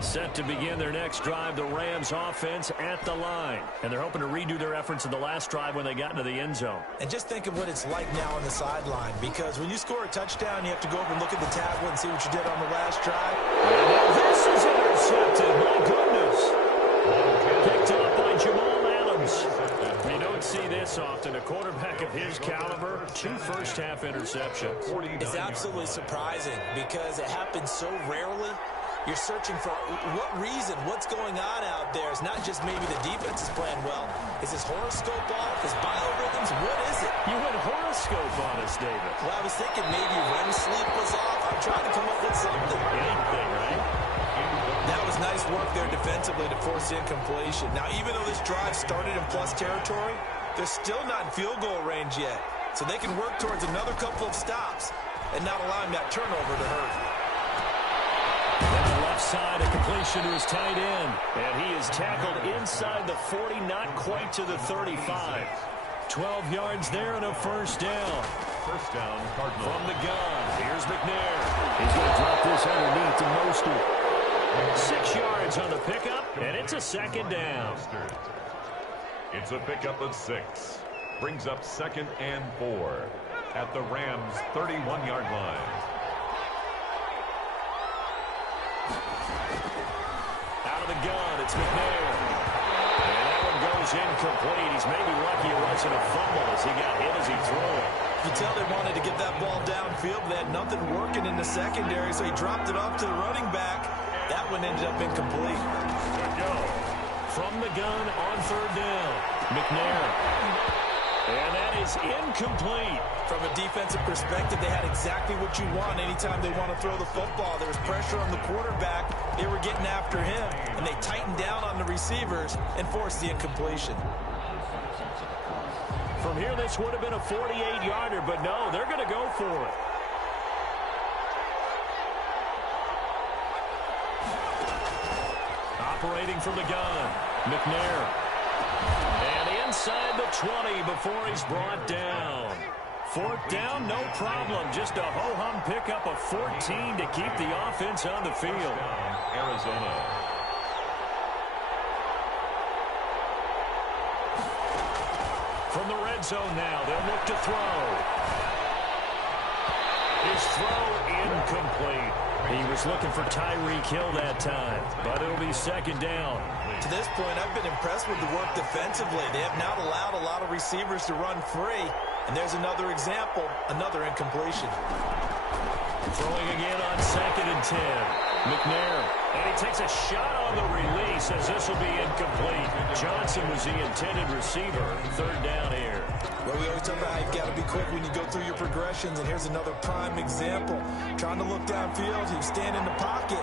Set to begin their next drive, the Rams offense at the line. And they're hoping to redo their efforts in the last drive when they got into the end zone. And just think of what it's like now on the sideline, because when you score a touchdown, you have to go over and look at the tablet and see what you did on the last drive. And this is intercepted. My goodness. Picked up by Jamal Adams. You don't see this often. A quarterback of his caliber, 2 first-half interceptions. It's absolutely surprising because it happens so rarely. You're searching for what reason, what's going on out there. It's not just maybe the defense is playing well. Is his horoscope off? His biorhythms? What is it? You went horoscope on us, David. Well, I was thinking maybe REM sleep was off. I'm trying to come up with something. Anything, right? That was nice work there defensively to force the incompletion. Now, even though this drive started in plus territory, they're still not in field goal range yet. So they can work towards another couple of stops and not allowing that turnover to hurt. Side, a completion to his tight end. And he is tackled inside the 40, not quite to the 35. 12 yards there and a first down. First down, Cardinals. From the gun, here's McNair. He's going to drop this underneath to Mostert. 6 yards on the pickup, and it's a second down. It's a pickup of 6. Brings up 2nd and 4 at the Rams' 31-yard line. Out of the gun, it's McNair. And that one goes incomplete. He's maybe lucky it wasn't a fumble as he got hit as he threw it. You tell they wanted to get that ball downfield. They had nothing working in the secondary, so he dropped it off to the running back. That one ended up incomplete. From the gun on 3rd down, McNair. And that is incomplete. From a defensive perspective, they had exactly what you want anytime they want to throw the football. There was pressure on the quarterback. They were getting after him, and they tightened down on the receivers and forced the incompletion. From here, this would have been a 48-yarder, but no, they're going to go for it. Operating from the gun, McNair. And inside the 20 before he's brought down. 4th down, no problem. Just a ho-hum pickup of 14 to keep the offense on the field. Arizona. From the red zone now, they'll look to throw. His throw incomplete. He was looking for Tyreek Hill that time, but it'll be 2nd down. To this point, I've been impressed with the work defensively. They have not allowed a lot of receivers to run free. And there's another example, another incompletion. Throwing again on 2nd and 10. McNair. And he takes a shot on the release as this will be incomplete. Johnson was the intended receiver. 3rd down here. Well, we always talk about how you've got to be quick when you go through your progressions. And here's another prime example. Trying to look downfield. He was standing in the pocket,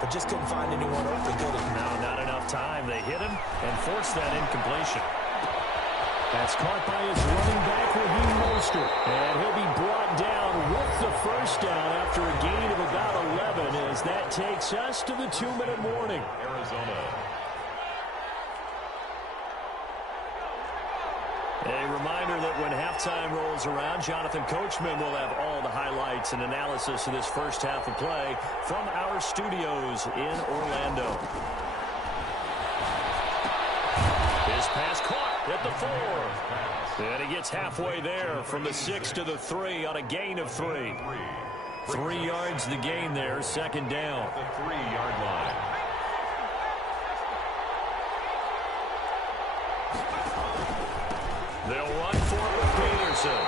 but just couldn't find anyone open, could he? No, not enough time. They hit him and forced that incompletion. That's caught by his running back, Raheem Mostert. And he'll be brought down with the first down after a gain of about 11 as that takes us to the 2-minute warning. Arizona. A reminder that when halftime rolls around, Jonathan Coachman will have all the highlights and analysis of this first half of play from our studios in Orlando. His pass caught at the 4. And he gets halfway there from the 6 to the 3 on a gain of 3. 3 yards the gain there, 2nd down. The 3-yard line. They'll run for it with Peterson.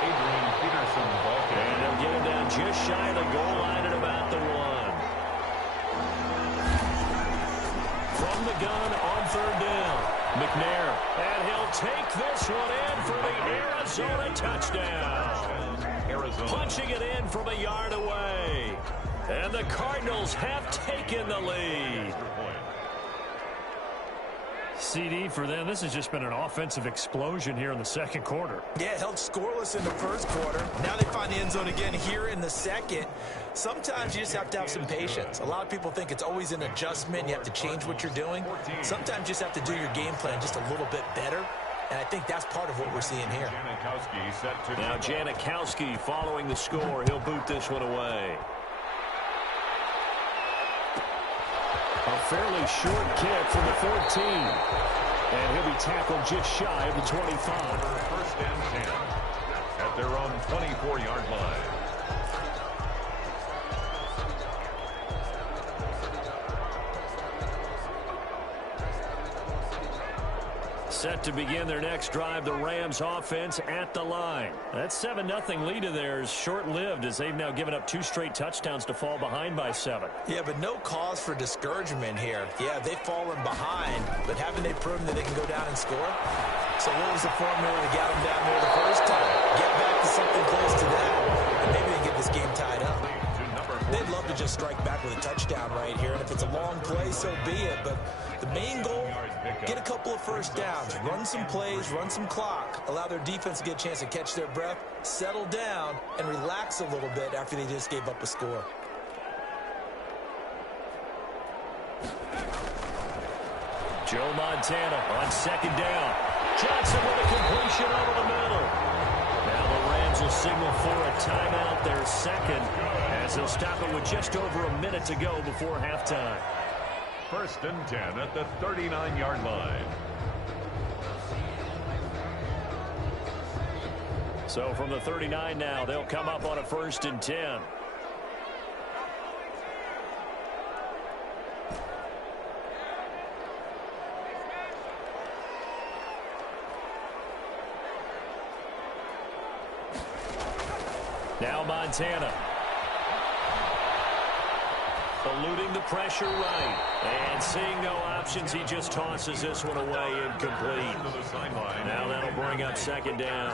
Adrian Peterson, ball game. And they'll get him down just shy of the goal line at about the 1. From the gun on 3rd down. McNair, and he'll take this one in for the Arizona touchdown. Arizona. Punching it in from a yard away. And the Cardinals have taken the lead. CD for them, this has just been an offensive explosion here in the second quarter. Yeah, held scoreless in the first quarter. Now they find the end zone again here in the second. Sometimes you just have to have some patience. A lot of people think it's always an adjustment. You have to change what you're doing. Sometimes you just have to do your game plan just a little bit better. And I think that's part of what we're seeing here. Now Janikowski following the score. He'll boot this one away. A fairly short kick from the 14. And he'll be tackled just shy of the 25. First and 10 at their own 24-yard line. Set to begin their next drive, the Rams offense at the line. That 7-0 lead of theirs short-lived as they've now given up 2 straight touchdowns to fall behind by 7. Yeah, but no cause for discouragement here. Yeah, they've fallen behind, but haven't they proven that they can go down and score? So what was the formula that got them down there the first time? Get back to something close to that, and maybe they get this game tied up. They'd love to just strike back with a touchdown right here, and if it's a long play, so be it. But the main goal, get a couple of first downs, run some plays, run some clock, allow their defense to get a chance to catch their breath, settle down, and relax a little bit after they just gave up a score. Joe Montana on second down. Johnson with a completion over the middle. Now the Rams will signal for a timeout, their second, as they'll stop it with just over a minute to go before halftime. First and 10 at the 39-yard line. So from the 39 now, they'll come up on a first and 10. Now Montana. Eluding the pressure right. And seeing no options, he just tosses this one away incomplete. Now that'll bring up second down.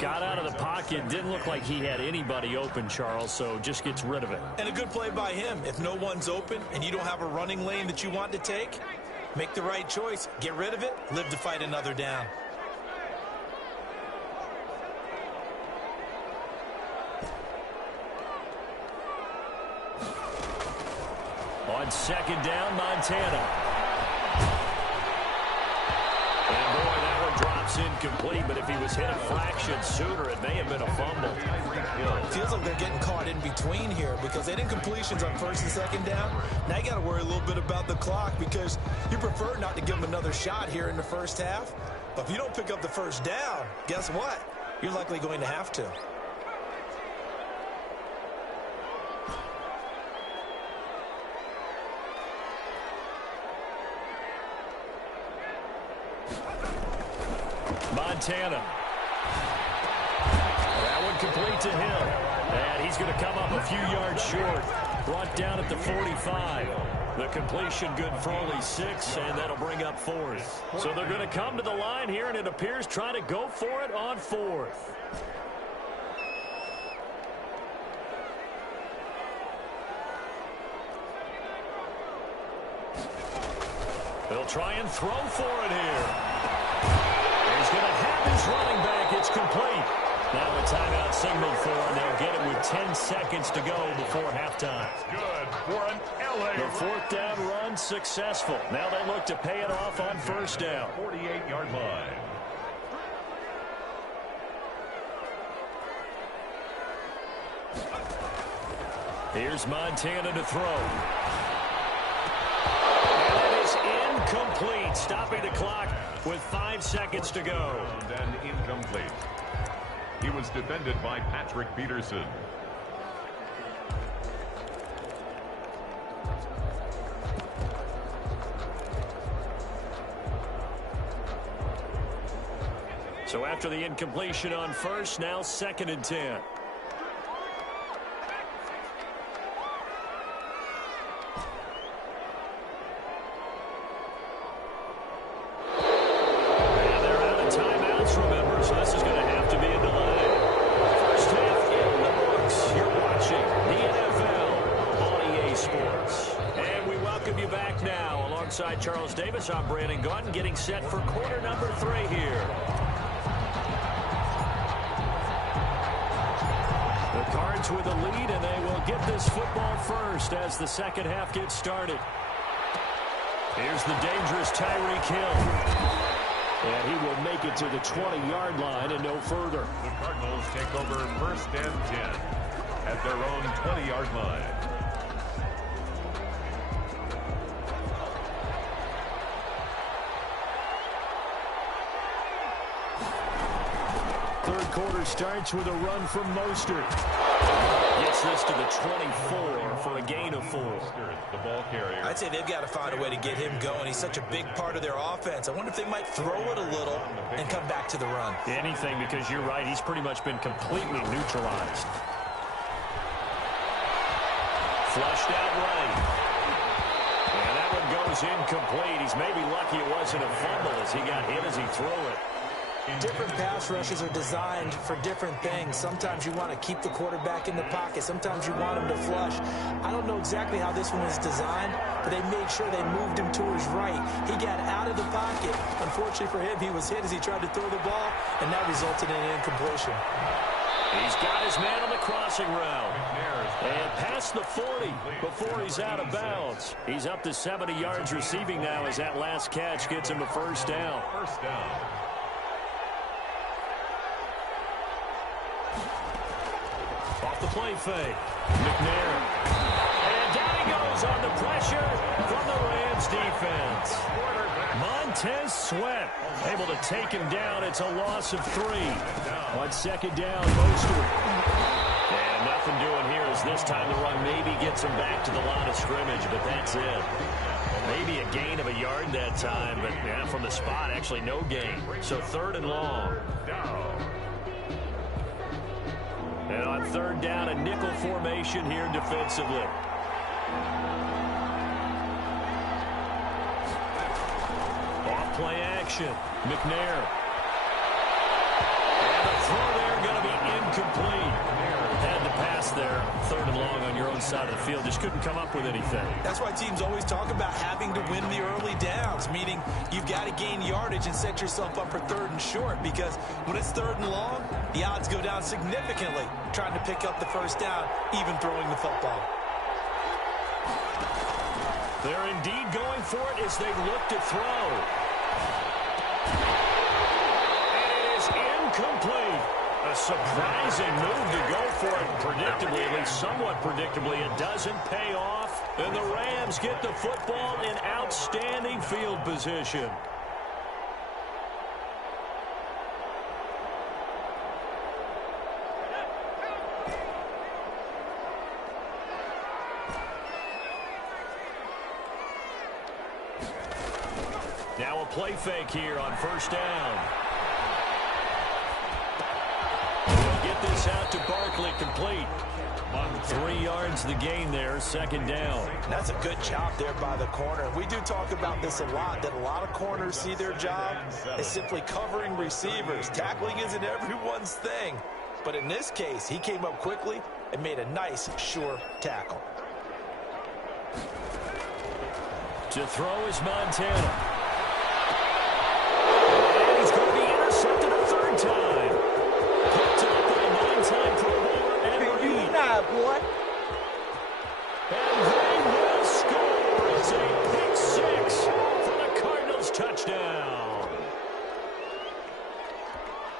Got out of the pocket. Didn't look like he had anybody open, Charles, so just gets rid of it. And a good play by him. If no one's open and you don't have a running lane that you want to take, make the right choice. Get rid of it. Live to fight another down. On second down, Montana. And boy, that one drops incomplete, but if he was hit a fraction sooner, it may have been a fumble. It feels like they're getting caught in between here because they did incompletions on first and second down. Now you got to worry a little bit about the clock because you prefer not to give them another shot here in the first half. But if you don't pick up the first down, guess what? You're likely going to have to. Montana. That one complete to him. And he's going to come up a few yards short. Brought down at the 45. The completion good for only 6, and that'll bring up 4th. So they're going to come to the line here, and it appears trying to go for it on 4th. They'll try and throw for it here. He's going to have his running back. It's complete. Now a timeout signaled for, and they'll get it with 10 seconds to go before halftime. Good for an LA. The 4th down run successful. Now they look to pay it off on first down. 48-yard line. Here's Montana to throw. And it is incomplete, stopping the clock with 5 seconds to go. And incomplete. He was defended by Patrick Peterson. So after the incompletion on first, now 2nd and 10. They're out of timeouts, remember, so this is going to have to be a delay. First half in the welcome you back now. Alongside Charles Davis, I'm Brandon Gaudin, getting set for quarter number 3 here. The Cards with a lead, and they will get this football first as the second half gets started. Here's the dangerous Tyreek Hill. And he will make it to the 20-yard line and no further. The Cardinals take over 1st and 10 at their own 20-yard line. Third quarter starts with a run from Mostert. Gets this to the 24 for a gain of 4. The ball carrier. I'd say they've got to find a way to get him going. He's such a big part of their offense. I wonder if they might throw it a little and come back to the run. Anything, because you're right. He's pretty much been completely neutralized. Flushed out right. And that one goes incomplete. He's maybe lucky it wasn't a fumble as he got hit as he threw it. Different pass rushes are designed for different things. Sometimes you want to keep the quarterback in the pocket. Sometimes you want him to flush. I don't know exactly how this one was designed, but they made sure they moved him to his right. He got out of the pocket. Unfortunately for him, he was hit as he tried to throw the ball, and that resulted in an incompletion. He's got his man on the crossing route. And past the 40 before he's out of bounds. He's up to 70 yards receiving now as that last catch gets him a first down. First down. Off the play fake. McNair. And down he goes on the pressure from the Rams defense. Montez Sweat able to take him down. It's a loss of 3. On second down, Mostert. And nothing doing here as this time the run maybe gets him back to the line of scrimmage, but that's it. Maybe a gain of a yard that time, but yeah, from the spot, actually no gain. So 3rd and long. And on 3rd down, a nickel formation here defensively. Off play action. McNair. And the throw there going to be incomplete. Had the pass there. 3rd and long on your own side of the field. Just couldn't come up with anything. That's why teams always talk about having to win the early downs, meaning you've got to gain yardage and set yourself up for 3rd and short, because when it's 3rd and long, the odds go down significantly trying to pick up the first down, even throwing the football. They're indeed going for it as they look to throw. And it is incomplete. A surprising move to go for it predictably, at least somewhat predictably. It doesn't pay off, and the Rams get the football in outstanding field position. Now a play fake here on 1st down. This out to Barkley, complete. 3 yards the gain there, 2nd down. That's a good job there by the corner. We do talk about this a lot, that a lot of corners see their job as simply covering receivers. Tackling isn't everyone's thing. But in this case, he came up quickly and made a nice, sure tackle. To throw is Montana. And he's going to be intercepted a 3rd time. Picked up by nine-time Pro Bowler Ed Reed. Boy. And they will score. It's a pick 6 for the Cardinals touchdown.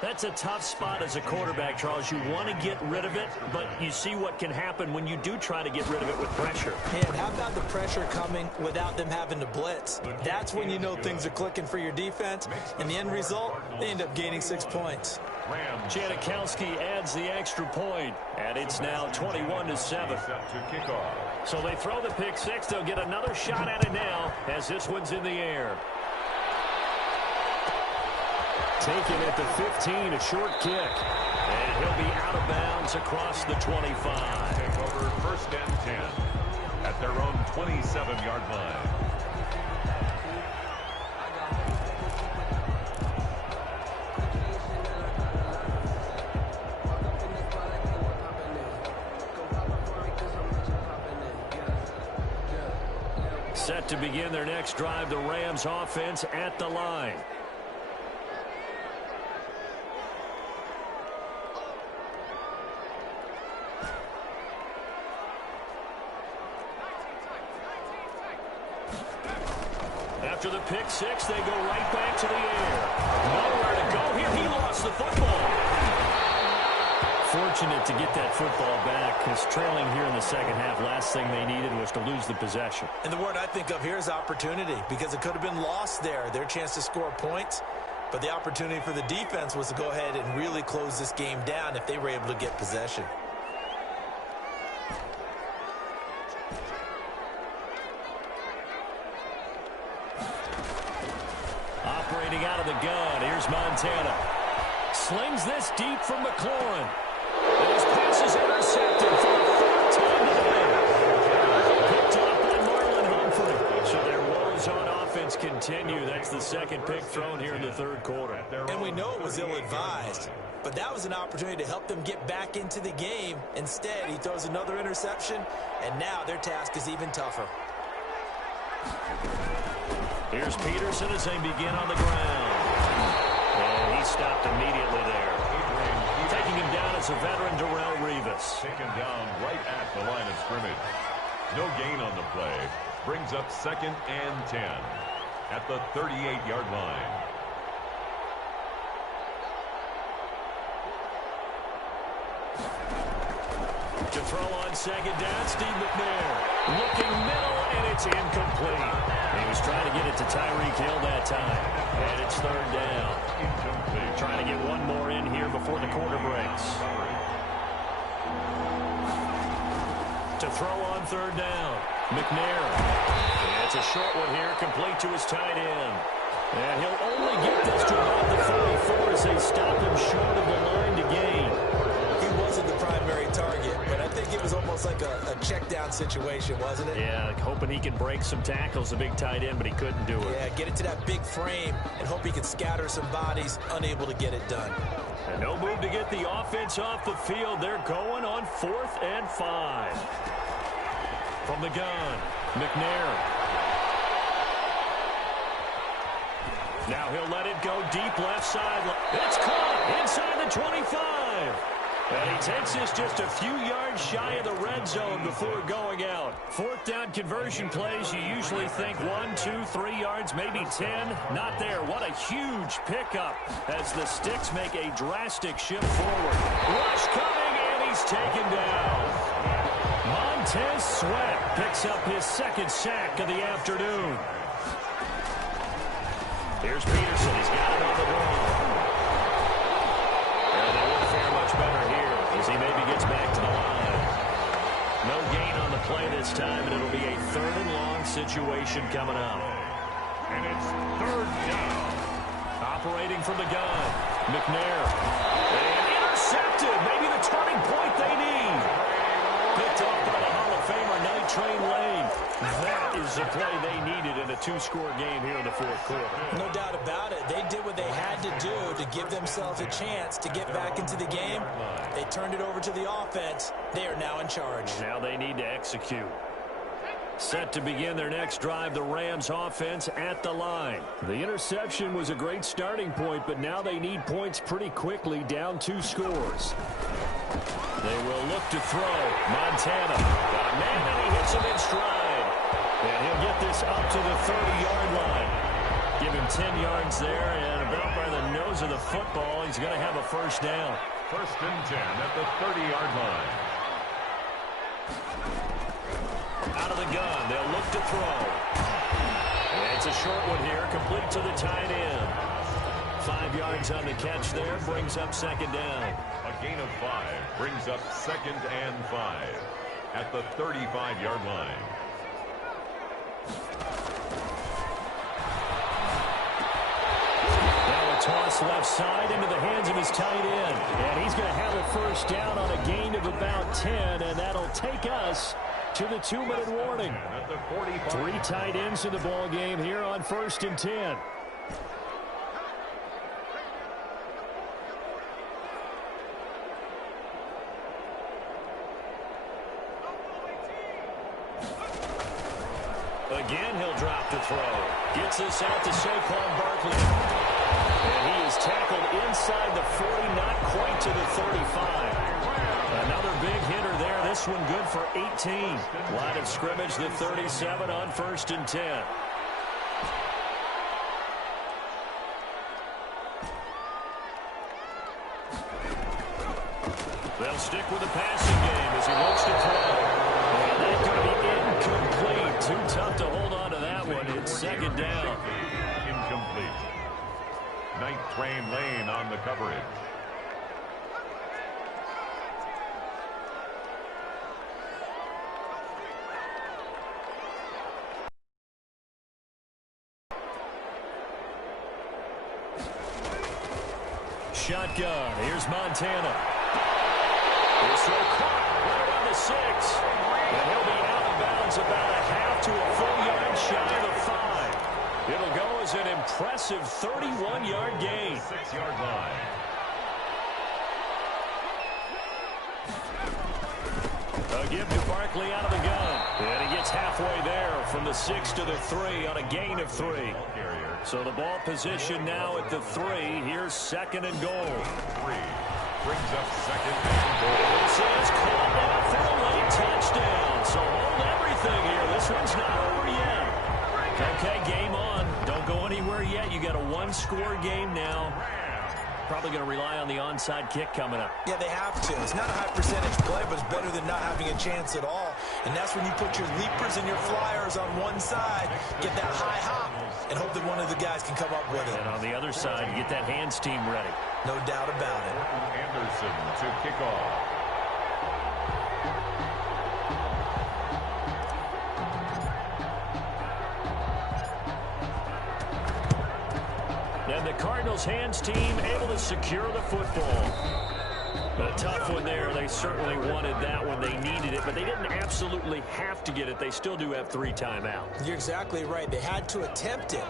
That's a tough spot as a quarterback, Charles. You want to get rid of it, but you see what can happen when you do try to get rid of it with pressure. And how about the pressure coming without them having to blitz? That's when you know things are clicking for your defense. And the end result, they end up gaining 6 points. Janikowski adds the extra point, and it's now 21-7. So they throw the pick 6. They'll get another shot at it now as this one's in the air. Taken at the 15, a short kick. And he'll be out of bounds across the 25. Take over 1st and 10 at their own 27-yard line. Set to begin their next drive, the Rams offense at the line. After the pick six, they go right back to the air. Nowhere to go here. He lost the football. Fortunate to get that football back, because trailing here in the second half, last thing they needed was to lose the possession. And the word I think of here is opportunity, because it could have been lost there, their chance to score points. But the opportunity for the defense was to go ahead and really close this game down if they were able to get possession. Operating out of the gun, here's Montana. Slings this deep from McLaurin. And his pass is intercepted for the third time today. Picked up by Marlon Humphrey. So their woes on offense continue. That's the second pick thrown here in the third quarter. And we know it was ill-advised, but that was an opportunity to help them get back into the game. Instead, he throws another interception, and now their task is even tougher. Here's Peterson as they begin on the ground. And he stopped immediately there. Taking him down is a veteran, Darrelle Revis. Taken down right at the line of scrimmage. No gain on the play. Brings up 2nd and 10 at the 38-yard line. To throw on second down, Steve McNair. Looking middle, and it's incomplete. He was trying to get it to Tyreek Hill that time. And it's third down. Incomplete. Trying to get one more in here before the quarter breaks. To throw on third down, McNair. And it's a short one here, complete to his tight end. And he'll only get this to about the 44 as they stop him short of the line to gain. He wasn't the primary target, but I think it was almost like a check down situation, wasn't it? Yeah, hoping he could break some tackles, a big tight end, but he couldn't do it. Yeah, get it to that big frame and hope he could scatter some bodies, unable to get it done. And no move to get the offense off the field. They're going on 4th and 5. From the gun, McNair. Now he'll let it go deep left side. It's caught inside the 25. And he takes this just a few yards shy of the red zone before going out. 4th down conversion plays, you usually think 1, 2, 3 yards, maybe 10. Not there. What a huge pickup as the Sticks make a drastic shift forward. Rush coming, and he's taken down. Montez Sweat picks up his 2nd sack of the afternoon. Here's Peterson. He's got it on the ball. And they won't fare much better here as he maybe gets back to the line. No gain on the play this time, and it'll be a 3rd and long situation coming up. And it's 3rd down. Operating from the gun, McNair. And intercepted. Maybe the turning point they need. Picked off by the Hall of Famer, Night Train Lane. That is the play they needed in a 2-score game here in the 4th quarter. No doubt about it. They did what they had to do to give themselves a chance to get back into the game. They turned it over to the offense. They are now in charge. Now they need to execute. Set to begin their next drive, the Rams offense at the line. The interception was a great starting point, but now they need points pretty quickly, down 2 scores. They will look to throw. Montana got a man, and he hits him in stride. And he'll get this up to the 30-yard line. Give him 10 yards there, and about by the nose of the football, he's going to have a 1st down. 1st and 10 at the 30-yard line. Out of the gun, they'll look to throw. And it's a short one here, complete to the tight end. 5 yards on the catch there, brings up 2nd down. A gain of 5 brings up 2nd and 5 at the 35-yard line. Now a toss left side into the hands of his tight end. And he's going to have a 1st down on a gain of about 10, and that'll take us to the 2-minute warning. 3 tight ends in the ball game here on 1st and 10. Again, he'll drop the throw. Gets this out to Saquon Barkley. And he is tackled inside the 40, not quite to the 35. Another big hitter there. This one good for 18. Line of scrimmage, the 37 on 1st and 10. They'll stick with the passing game as he looks to throw. And that's going to be incomplete. Too tough to hold on to that one. It's 2nd down. Incomplete. Night Train Lane on the coverage. Shotgun. Here's Montana. This throw caught right around the 6. And he'll be out of bounds about a half to a full yard shy of the 5. It'll go as an impressive 31-yard gain. 6-yard line. A give to Barkley out of the gun. And he gets halfway there from the 6 to the 3 on a gain of 3. So the ball position now at the 3. Here's 2nd and goal. 3 brings up 2nd and goal. This is called out for a late touchdown. So hold everything here. This one's not over yet. Okay, game on. Don't go anywhere yet. You got a 1-score game now. Probably going to rely on the onside kick coming up. Yeah, they have to. It's not a high percentage play, but it's better than not having a chance at all. And that's when you put your leapers and your flyers on one side, get that high hop, and hope that one of the guys can come up with it. And on the other side, you get that hands team ready. No doubt about it. Anderson to kick off. And the Cardinals hands team able to secure the football. A tough one there. They certainly wanted that when they needed it, but they didn't absolutely have to get it. They still do have 3 timeouts. You're exactly right. They had to attempt it.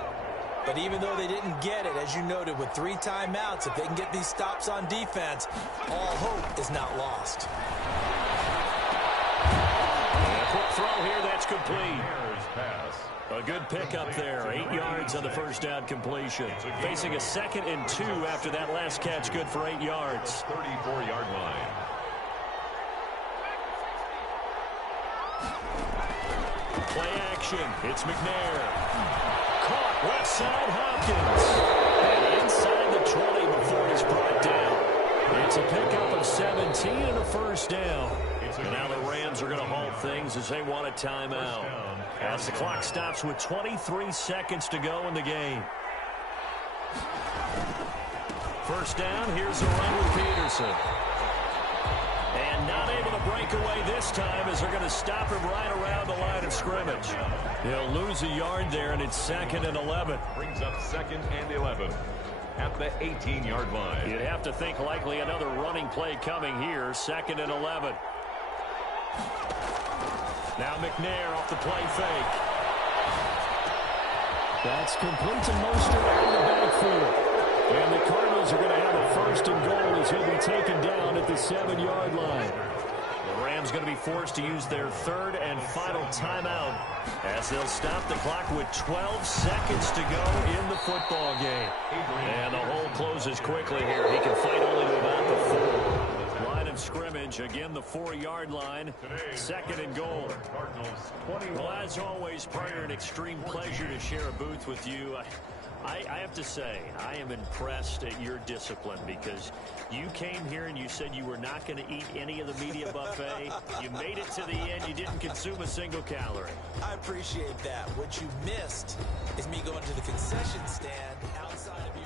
But even though they didn't get it, as you noted, with 3 timeouts, if they can get these stops on defense, all hope is not lost. And a quick throw here. That's complete. A good pickup there. 8 yards on the first down completion. Facing a 2nd and 2 after that last catch. Good for 8 yards. 34-yard line. Play action. It's McNair. Caught left side Hopkins. And inside the 20 before he's brought down. It's a pickup of 17 and a first down. And now the Rams are going to halt things as they want a timeout. As the clock stops with 23 seconds to go in the game. First down, here's a run with Peterson. And not able to break away this time as they're going to stop him right around the line of scrimmage. He'll lose a yard there, and it's 2nd and 11. Brings up 2nd and 11 at the 18-yard line. You'd have to think likely another running play coming here. 2nd and 11. Now McNair off the play fake. That's complete to Mostert out of the backfield. And the Cardinals are going to have a 1st and goal as he'll be taken down at the 7-yard line. The Rams going to be forced to use their 3rd and final timeout as they'll stop the clock with 12 seconds to go in the football game. And the hole closes quickly here. He can fight only to about the 4. Line of scrimmage, again the 4-yard line, 2nd and goal. Well, as always, partner, an extreme pleasure to share a booth with you. I have to say, I am impressed at your discipline because you came here and you said you were not going to eat any of the media buffet. You made it to the end. You didn't consume a single calorie. I appreciate that. What you missed is me going to the concession stand outside of you.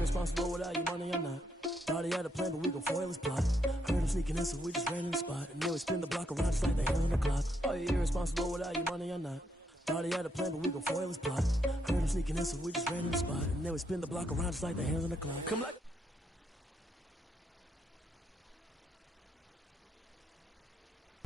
Responsible without your money or not. Thought he had a plan, but we gon' foil his plot. Heard him sneaking in, so we just ran in the spot. And then we spin the block around just like the hell on the clock. Are you irresponsible without your money or not? Thought he had a plan, but we gon' foil his plot. Heard him sneaking in, so we just ran in the spot. And then we spin the block around just like the hands on the clock. Come like...